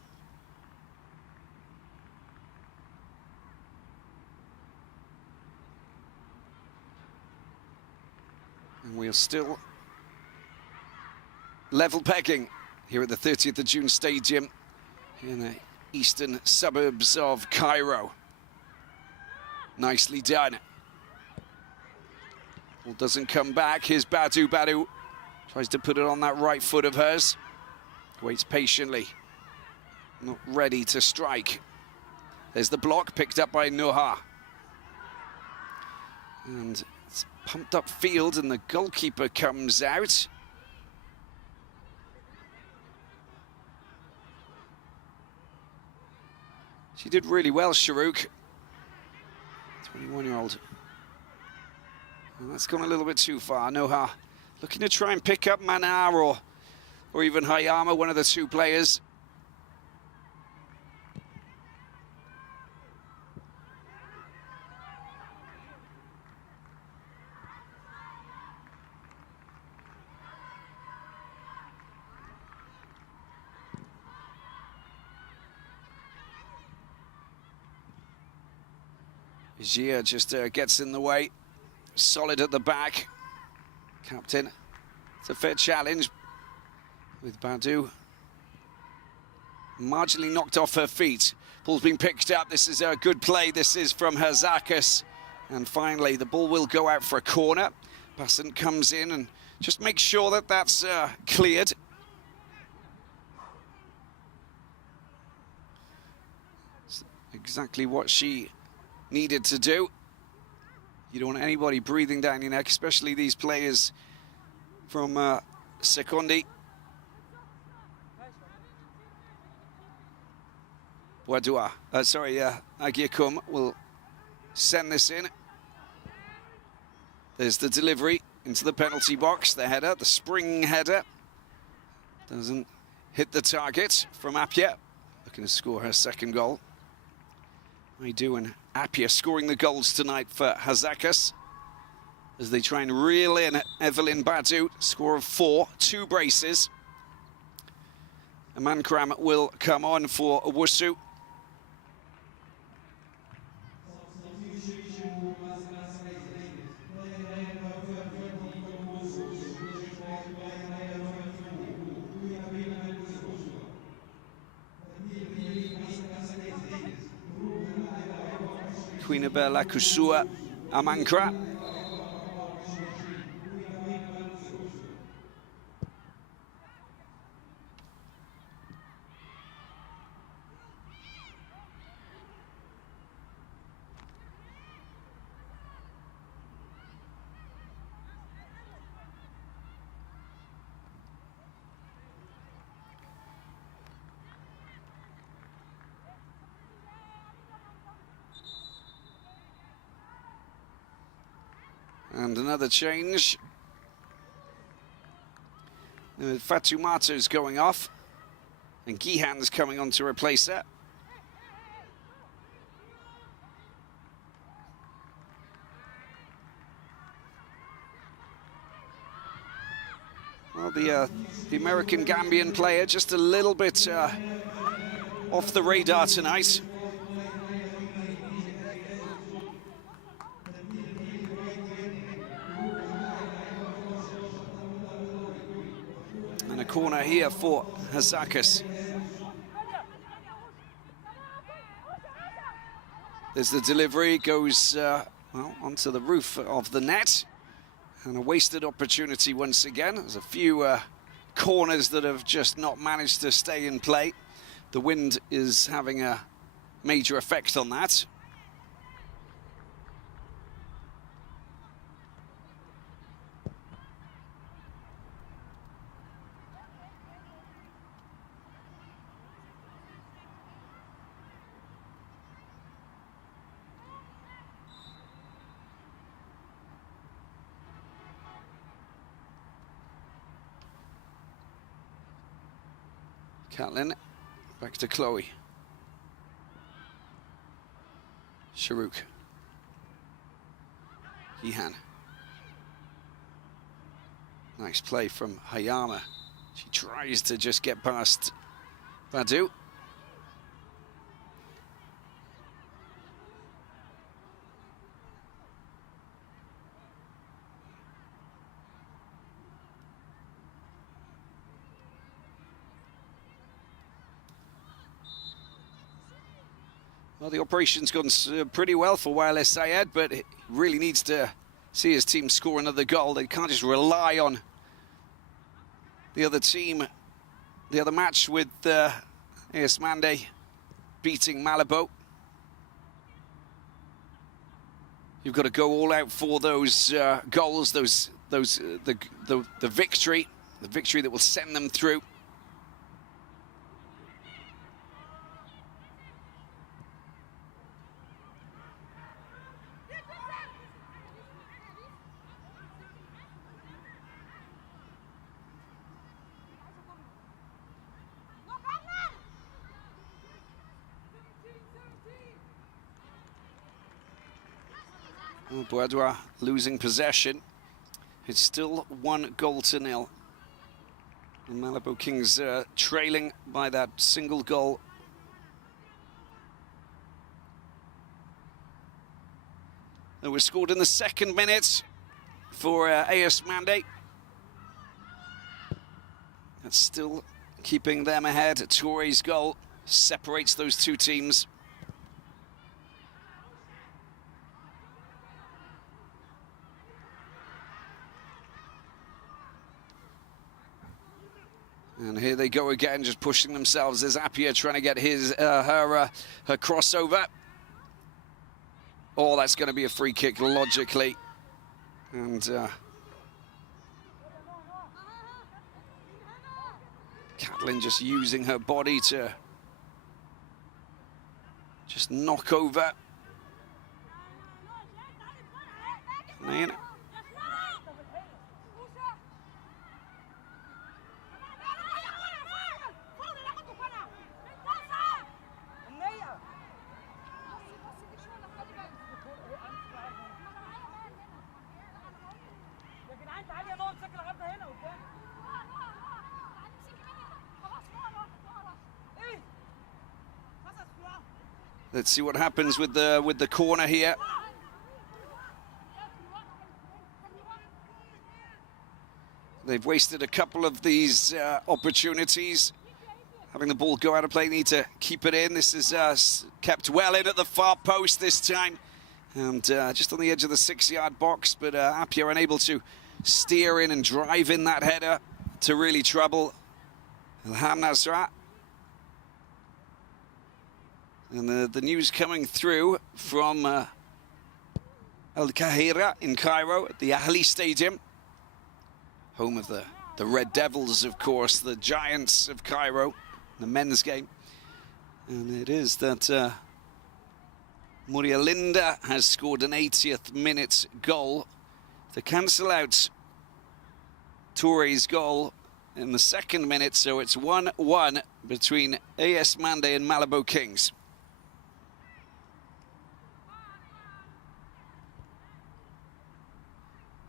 And we are still level pegging here at the 30th of June Stadium in the eastern suburbs of Cairo. Nicely done. Ball doesn't come back. Here's Badu. Badu tries to put it on that right foot of hers. Waits patiently. Not ready to strike. There's the block picked up by Noha. And it's pumped up field and the goalkeeper comes out. She did really well, Sharouk. 21-year-old. And that's gone a little bit too far. Noha looking to try and pick up Manar or even Hayama, one of the two players. Gia just gets in the way. Solid at the back. Captain. It's a fair challenge with Badu. Marginally knocked off her feet. Ball's been picked up. This is a good play. This is from Hasaacas. And finally, the ball will go out for a corner. Passant comes in and just makes sure that that's cleared. It's exactly what she needed to do. You don't want anybody breathing down your neck, especially these players from Sekondi. Wadua, Aguirre will send this in. There's the delivery into the penalty box. The header, the spring header. Doesn't hit the target from Appiah. Looking to score her second goal. Maidu and Appiah scoring the goals tonight for Hasaacas as they try and reel in Evelyn Badu. Score of 4, 2 braces. Amankram will come on for Owusu. Queenabella Kusua Amankra. And another change. Fatumato's going off. And Gihan's coming on to replace her. Well, the American Gambian player just a little bit off the radar tonight. And a corner here for Hasaacas. There's the delivery, goes well, onto the roof of the net. And a wasted opportunity once again. There's a few corners that have just not managed to stay in play. The wind is having a major effect on that. Catlin, back to Chloe. Sharuk. Gihan. Nice play from Hayama. She tries to just get past Badu. Well, the operation's gone pretty well for Wireless Syed, but it really needs to see his team score another goal. They can't just rely on the other team, the other match with AS Mande beating Malabo. You've got to go all out for those goals, the victory that will send them through. Bouadoua losing possession. It's still 1-0. The Malabo Kings trailing by that single goal. That was scored in the 2nd minute for AS Mande. That's still keeping them ahead. Touré's goal separates those two teams. And here they go again, just pushing themselves. There's Appiah trying to get her crossover. Oh, that's going to be a free kick logically. And Catlin just using her body to just knock over. Man. Let's see what happens with the corner here. They've wasted a couple of these opportunities. Having the ball go out of play, need to keep it in. This is kept well in at the far post this time. And just on the edge of the 6-yard box, but Appiah unable to steer in and drive in that header to really trouble Ilham Nasrat. And the news coming through from Al Kahira in Cairo at the Ahli Stadium, home of the Red Devils, of course, the Giants of Cairo, the men's game. And it is that Murialinda has scored an 80th minute goal to cancel out Touré's goal in the second minute, so it's 1-1 between AS Mande and Malabo Kings.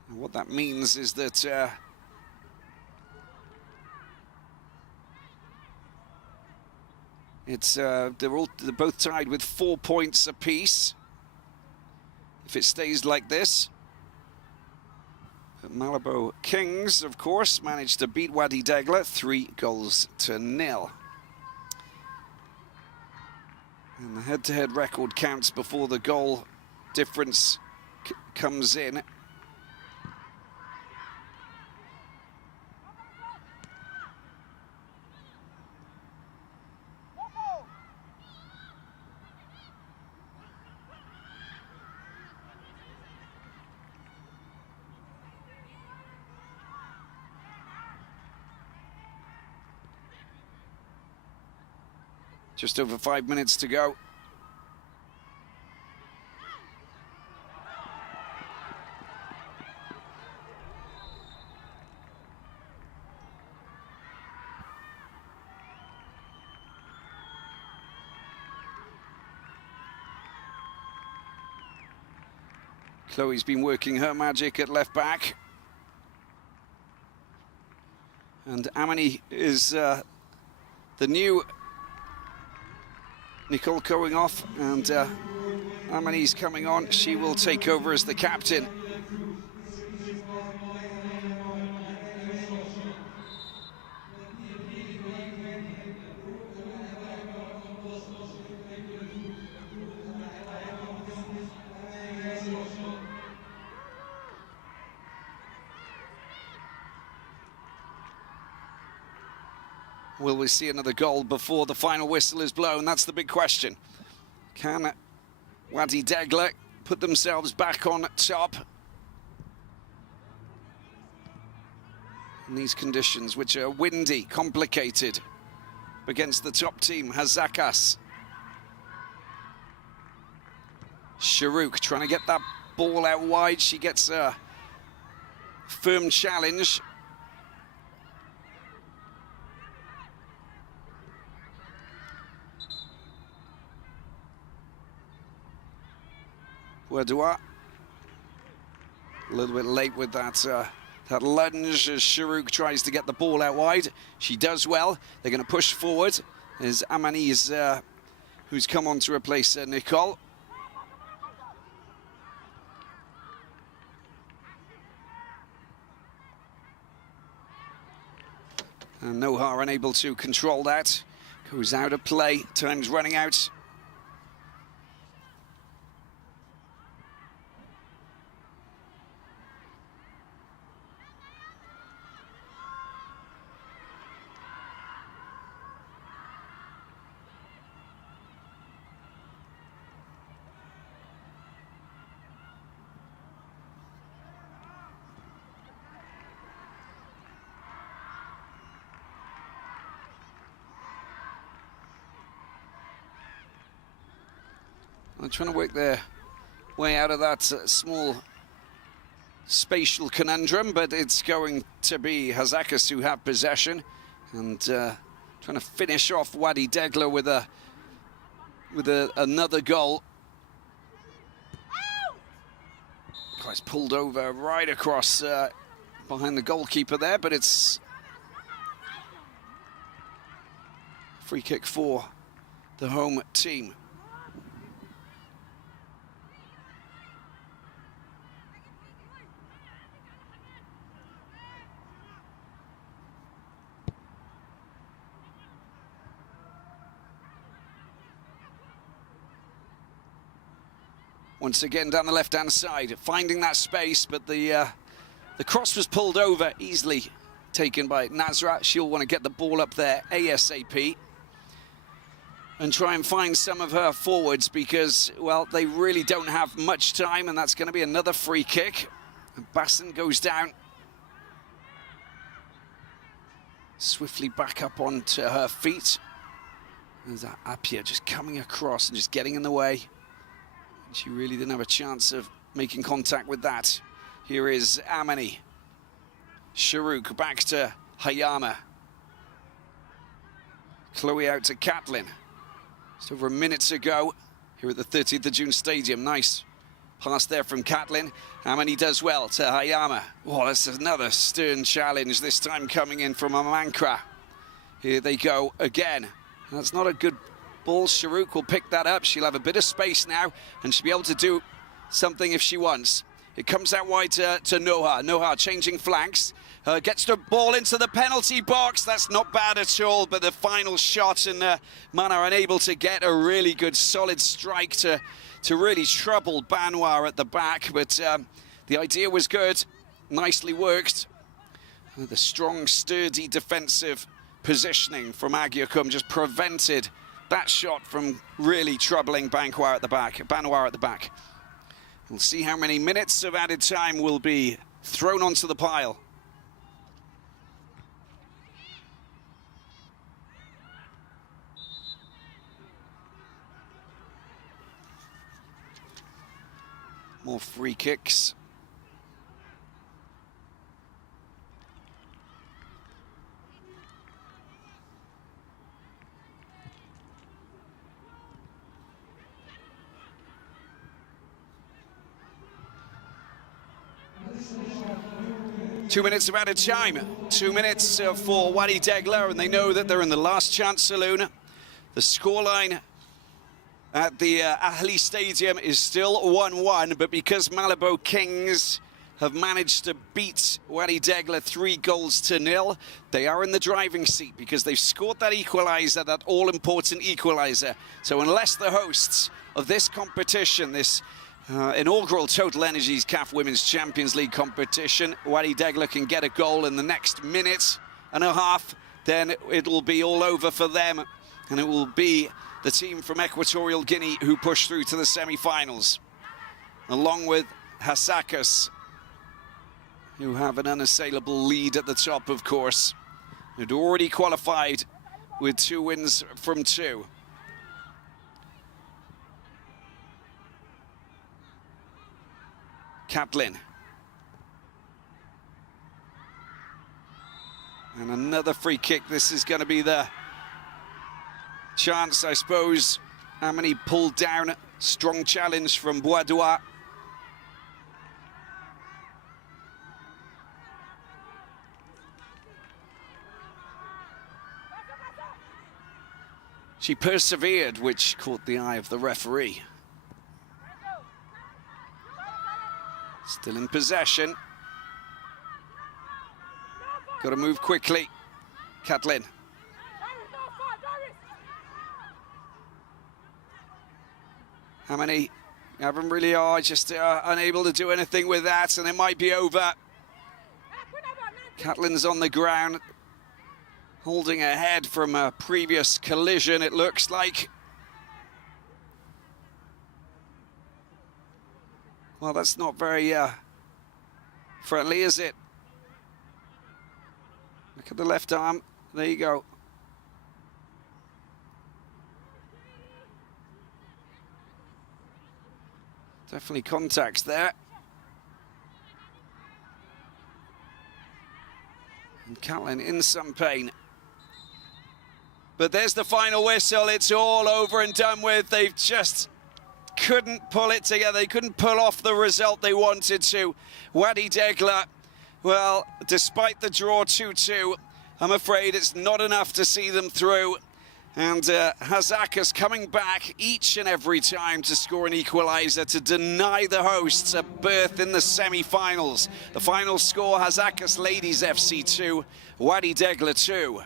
And what that means is that they're both tied with 4 points apiece. If it stays like this, but Malabo Kings, of course, managed to beat Wadi Degla 3-0. And the head-to-head record counts before the goal difference comes in. Just over 5 minutes to go. Chloe's been working her magic at left back. And Amani is the new Nicole going off, and Amani's coming on. She will take over as the captain. Will we see another goal before the final whistle is blown? That's the big question. Can Wadi Degla put themselves back on top in these conditions, which are windy, complicated, against the top team, Hasaacas? Sharouk trying to get that ball out wide. She gets a firm challenge. Wadua a little bit late with that that lunge as Sharouk tries to get the ball out wide. She does well. They're going to push forward. There's Amani's who's come on to replace Nicole. And Noha unable to control that. Goes out of play. Time's running out. They're trying to work their way out of that small spatial conundrum, but it's going to be Hasaacas who have possession, and trying to finish off Wadi Degla with another goal. Guy's pulled over right across behind the goalkeeper there, but it's free kick for the home team. Once again down the left-hand side, finding that space, but the cross was pulled over, easily taken by Nazra. She'll want to get the ball up there ASAP and try and find some of her forwards, because, well, they really don't have much time, and that's going to be another free kick. And Basson goes down. Swiftly back up onto her feet. There's that Apia just coming across and just getting in the way. She really didn't have a chance of making contact with that. Here is Amani. Sharuk back to Hayama. Chloe out to Catlin. Just over a minute to go here at the 30th of June Stadium. Nice pass there from Catlin. Amani does well to Hayama. Oh, that's another stern challenge, this time coming in from Amankra. Here they go again. That's not a good ball. Sharuk will pick that up. She'll have a bit of space now, and she'll be able to do something if she wants. It comes out wide to Noha. Noha changing flanks. Gets the ball into the penalty box. That's not bad at all, but the final shot, and Mana unable to get a really good solid strike to really trouble Banwar at the back. But the idea was good. Nicely worked. The strong, sturdy defensive positioning from Agyakum just prevented that shot from really troubling Banwar at the back. We'll see how many minutes of added time will be thrown onto the pile. More free kicks. Two minutes of added time. 2 minutes for Wadi Degla, and they know that they're in the last chance saloon. The scoreline at the Ahli Stadium is still 1-1, but because Malabo Kings have managed to beat Wadi Degla 3-0, they are in the driving seat because they've scored that equalizer, that all-important equalizer. So unless the hosts of this competition, this inaugural Total Energies CAF Women's Champions League competition, Wadi Degla can get a goal in the next minute and a half, then it'll be all over for them, and it will be the team from Equatorial Guinea who push through to the semi-finals, along with Hasaacas, who have an unassailable lead at the top, of course. They'd already qualified with 2 wins from 2. Catlin. And another free kick. This is going to be the chance, I suppose. Amani pulled down. Strong challenge from Boisdois. She persevered, which caught the eye of the referee. Still in possession. Got to move quickly. Catlin. How many? Haven't really are just unable to do anything with that, and it might be over. Catlin's on the ground, holding her head from a previous collision, it looks like. Well, that's not very friendly, is it? Look at the left arm. There you go. Definitely contacts there. And Catlin in some pain. But there's the final whistle. It's all over and done with. They've just couldn't pull it together. They couldn't pull off the result they wanted to. Wadi Degla, well, despite the draw 2-2, I'm afraid it's not enough to see them through. And Hasaacas coming back each and every time to score an equalizer to deny the hosts a berth in the semi-finals. The final score, Hasaacas Ladies FC 2, Wadi Degla 2.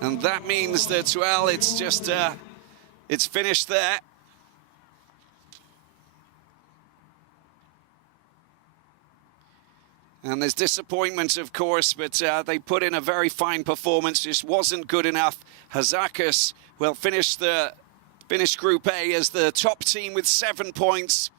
And that means that, well, it's just, it's finished there. And there's disappointment, of course, but they put in a very fine performance. Just wasn't good enough. Hasaacas, well, finished Group A as the top team with 7 points.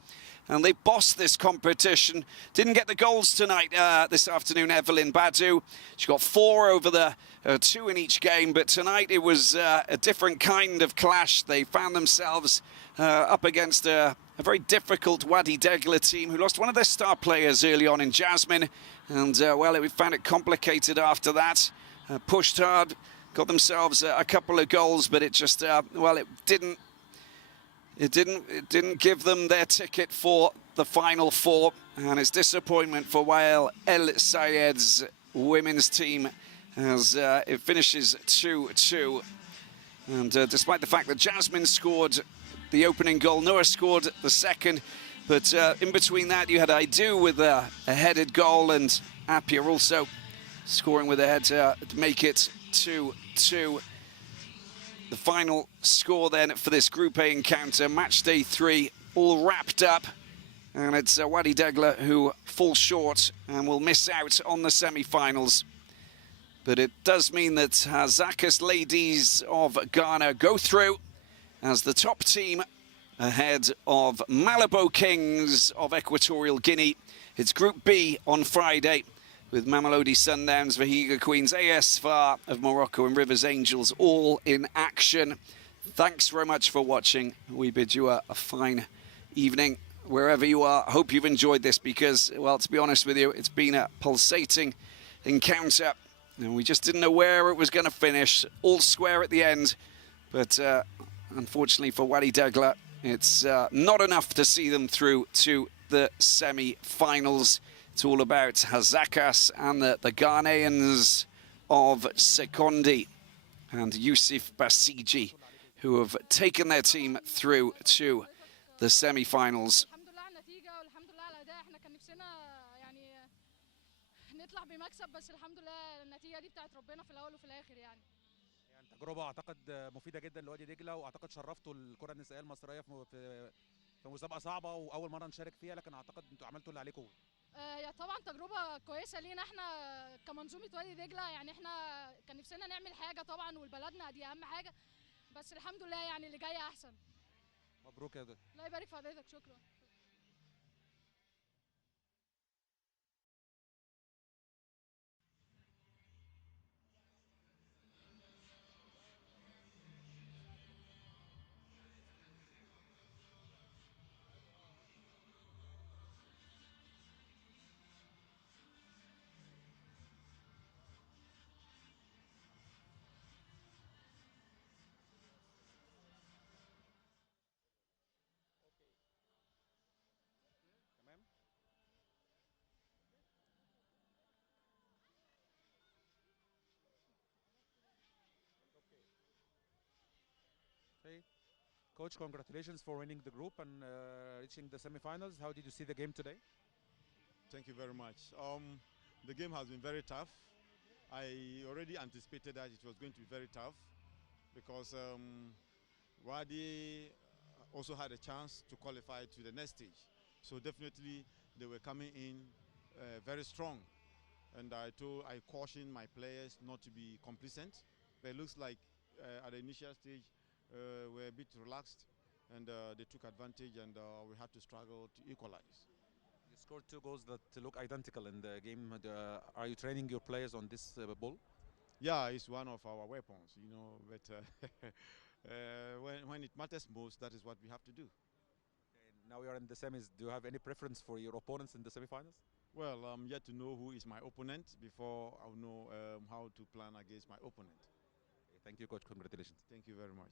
and they bossed this competition. Didn't get the goals tonight, this afternoon, Evelyn Badu. She got 4 over the 2 in each game, but tonight it was a different kind of clash. They found themselves up against a very difficult Wadi Degla team who lost one of their star players early on in Jasmine, and well, we found it complicated after that. Pushed hard, got themselves a couple of goals, but it just well, it didn't give them their ticket for the final 4, and it's disappointment for Wael El Sayed's women's team as it finishes 2-2. And despite the fact that Jasmine scored the opening goal, Noah scored the second, but in between that you had Aidu with a headed goal, and Appiah also scoring with a head to make it 2-2. The final score then for this Group A encounter, match day 3, all wrapped up. And it's Wadi Degla who fall short and will miss out on the semi-finals. But it does mean that Hasaacas ladies of Ghana go through as the top team ahead of Malabo Kings of Equatorial Guinea. It's Group B on Friday, with Mamelodi Sundowns, Vihiga Queens, AS FAR of Morocco and Rivers Angels all in action. Thanks very much for watching. We bid you a fine evening wherever you are. I hope you've enjoyed this because, well, to be honest with you, it's been a pulsating encounter. And we just didn't know where it was going to finish. All square at the end. But unfortunately for Wadi Degla, it's not enough to see them through to the semi-finals. It's all about Hasaacas and the Ghanaians of Sekondi and Yusuf Basiji, who have taken their team through to the semi-finals. تجربة أعتقد مفيدة جدا لوادي دجلة، وأعتقد شرفتوا الكرة النسائية المصرية في مسابقة صعبة وأول مرة نشارك فيها، لكن أعتقد أنتوا عملتوا اللي عليكم. طبعا تجربة كويسة لينا احنا كمنظومة وادي دجلة، يعني احنا كان نفسنا نعمل حاجة طبعا ولبلدنا، دي أهم حاجة، بس الحمد لله يعني اللي جاي أحسن. مبروك يا دكتور. الله يبارك في حضرتك، شكرا. Coach, congratulations for winning the group and reaching the semi-finals. How did you see the game today? Thank you very much. The game has been very tough. I already anticipated that it was going to be very tough because Wadi also had a chance to qualify to the next stage. So definitely they were coming in very strong. And I cautioned my players not to be complacent. But it looks like at the initial stage we're a bit relaxed, and they took advantage, and we had to struggle to equalize. You scored 2 goals that look identical in the game. Are you training your players on this ball? Yeah, it's one of our weapons, you know. But when it matters most, that is what we have to do. Okay, now we are in the semis. Do you have any preference for your opponents in the semi-finals? Well, I'm yet to know who is my opponent before I'll know how to plan against my opponent. Okay, thank you, Coach. Congratulations. Thank you very much.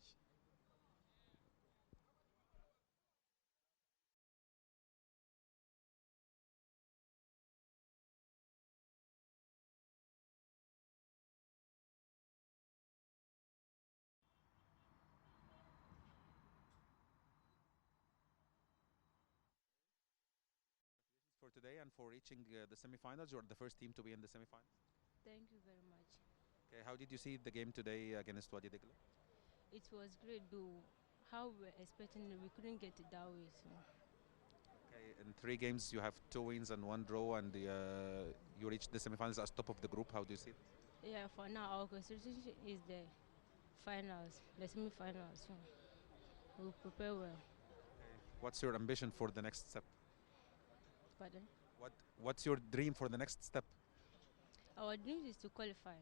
For today and for reaching the semi-finals. You are the first team to be in the semi-finals. Thank you very much. Okay, how did you see the game today against Wadi Degla? It was great, though. How we were expecting it, we couldn't get it that way. So. Okay, in 3 games you have 2 wins and 1 draw, and you reached the semi-finals as top of the group. How do you see it? Yeah, for now our concentration is the finals, the semi-finals. So we'll prepare well. Okay. What's your ambition for the next step? Pardon? What's your dream for the next step? Our dream is to qualify,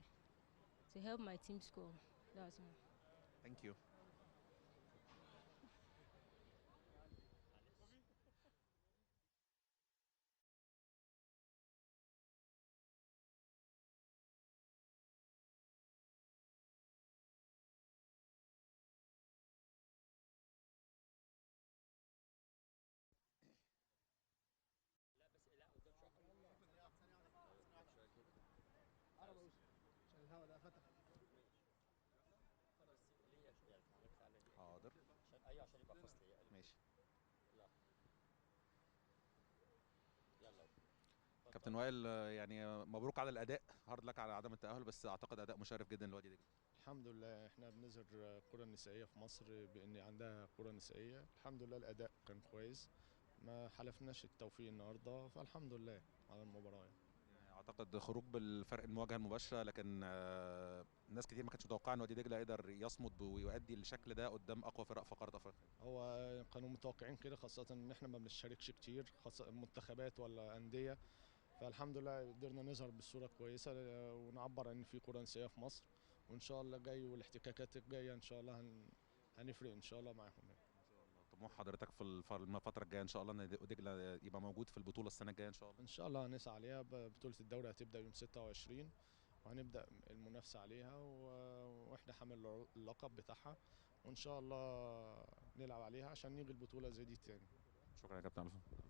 to help my team score. That's all. Thank you. حاضر. ماشي. كابتن وائل، يعني مبروك على الاداء، هارد لك على عدم التاهل، بس اعتقد اداء مشرف جدا لوادي دجله. الحمد لله احنا بنظهر الكرة النسائية في مصر بان عندها كرة نسائية. الحمد لله الاداء كان كويس، ما حلفناش التوفيق النهارده، فالحمد لله على المباراة يعني. اعتقد خروج بالفرق المواجهه المباشره، لكن ناس كتير ما كانتش متوقعه ان وادي دجله يقدر يصمد ويؤدي الشكل ده قدام اقوى فرق في قاره افريقيا. هو كانوا متوقعين كده، خاصة ان احنا ما بنشاركش كتير، خاصة منتخبات ولا أندية، فالحمد لله قدرنا نظهر بصورة كويسة ونعبر ان في كرة نسائية في مصر، وان شاء الله جاي والاحتكاكات الجاية ان شاء الله هنفرق ان شاء الله معاهم يعني. طموح حضرتك في الفتره الجايه ان شاء الله ان دجله يبقى موجود في البطوله السنه الجايه ان شاء الله. ان شاء الله هنسعى عليها. بطولة الدوري هتبدأ يوم 26 وهنبدأ المنافسة عليها واحنا حامل اللقب بتاعها، وان شاء الله نلعب عليها عشان نيجي البطولة زي دي تاني. شكرا يا كابتن ألفا.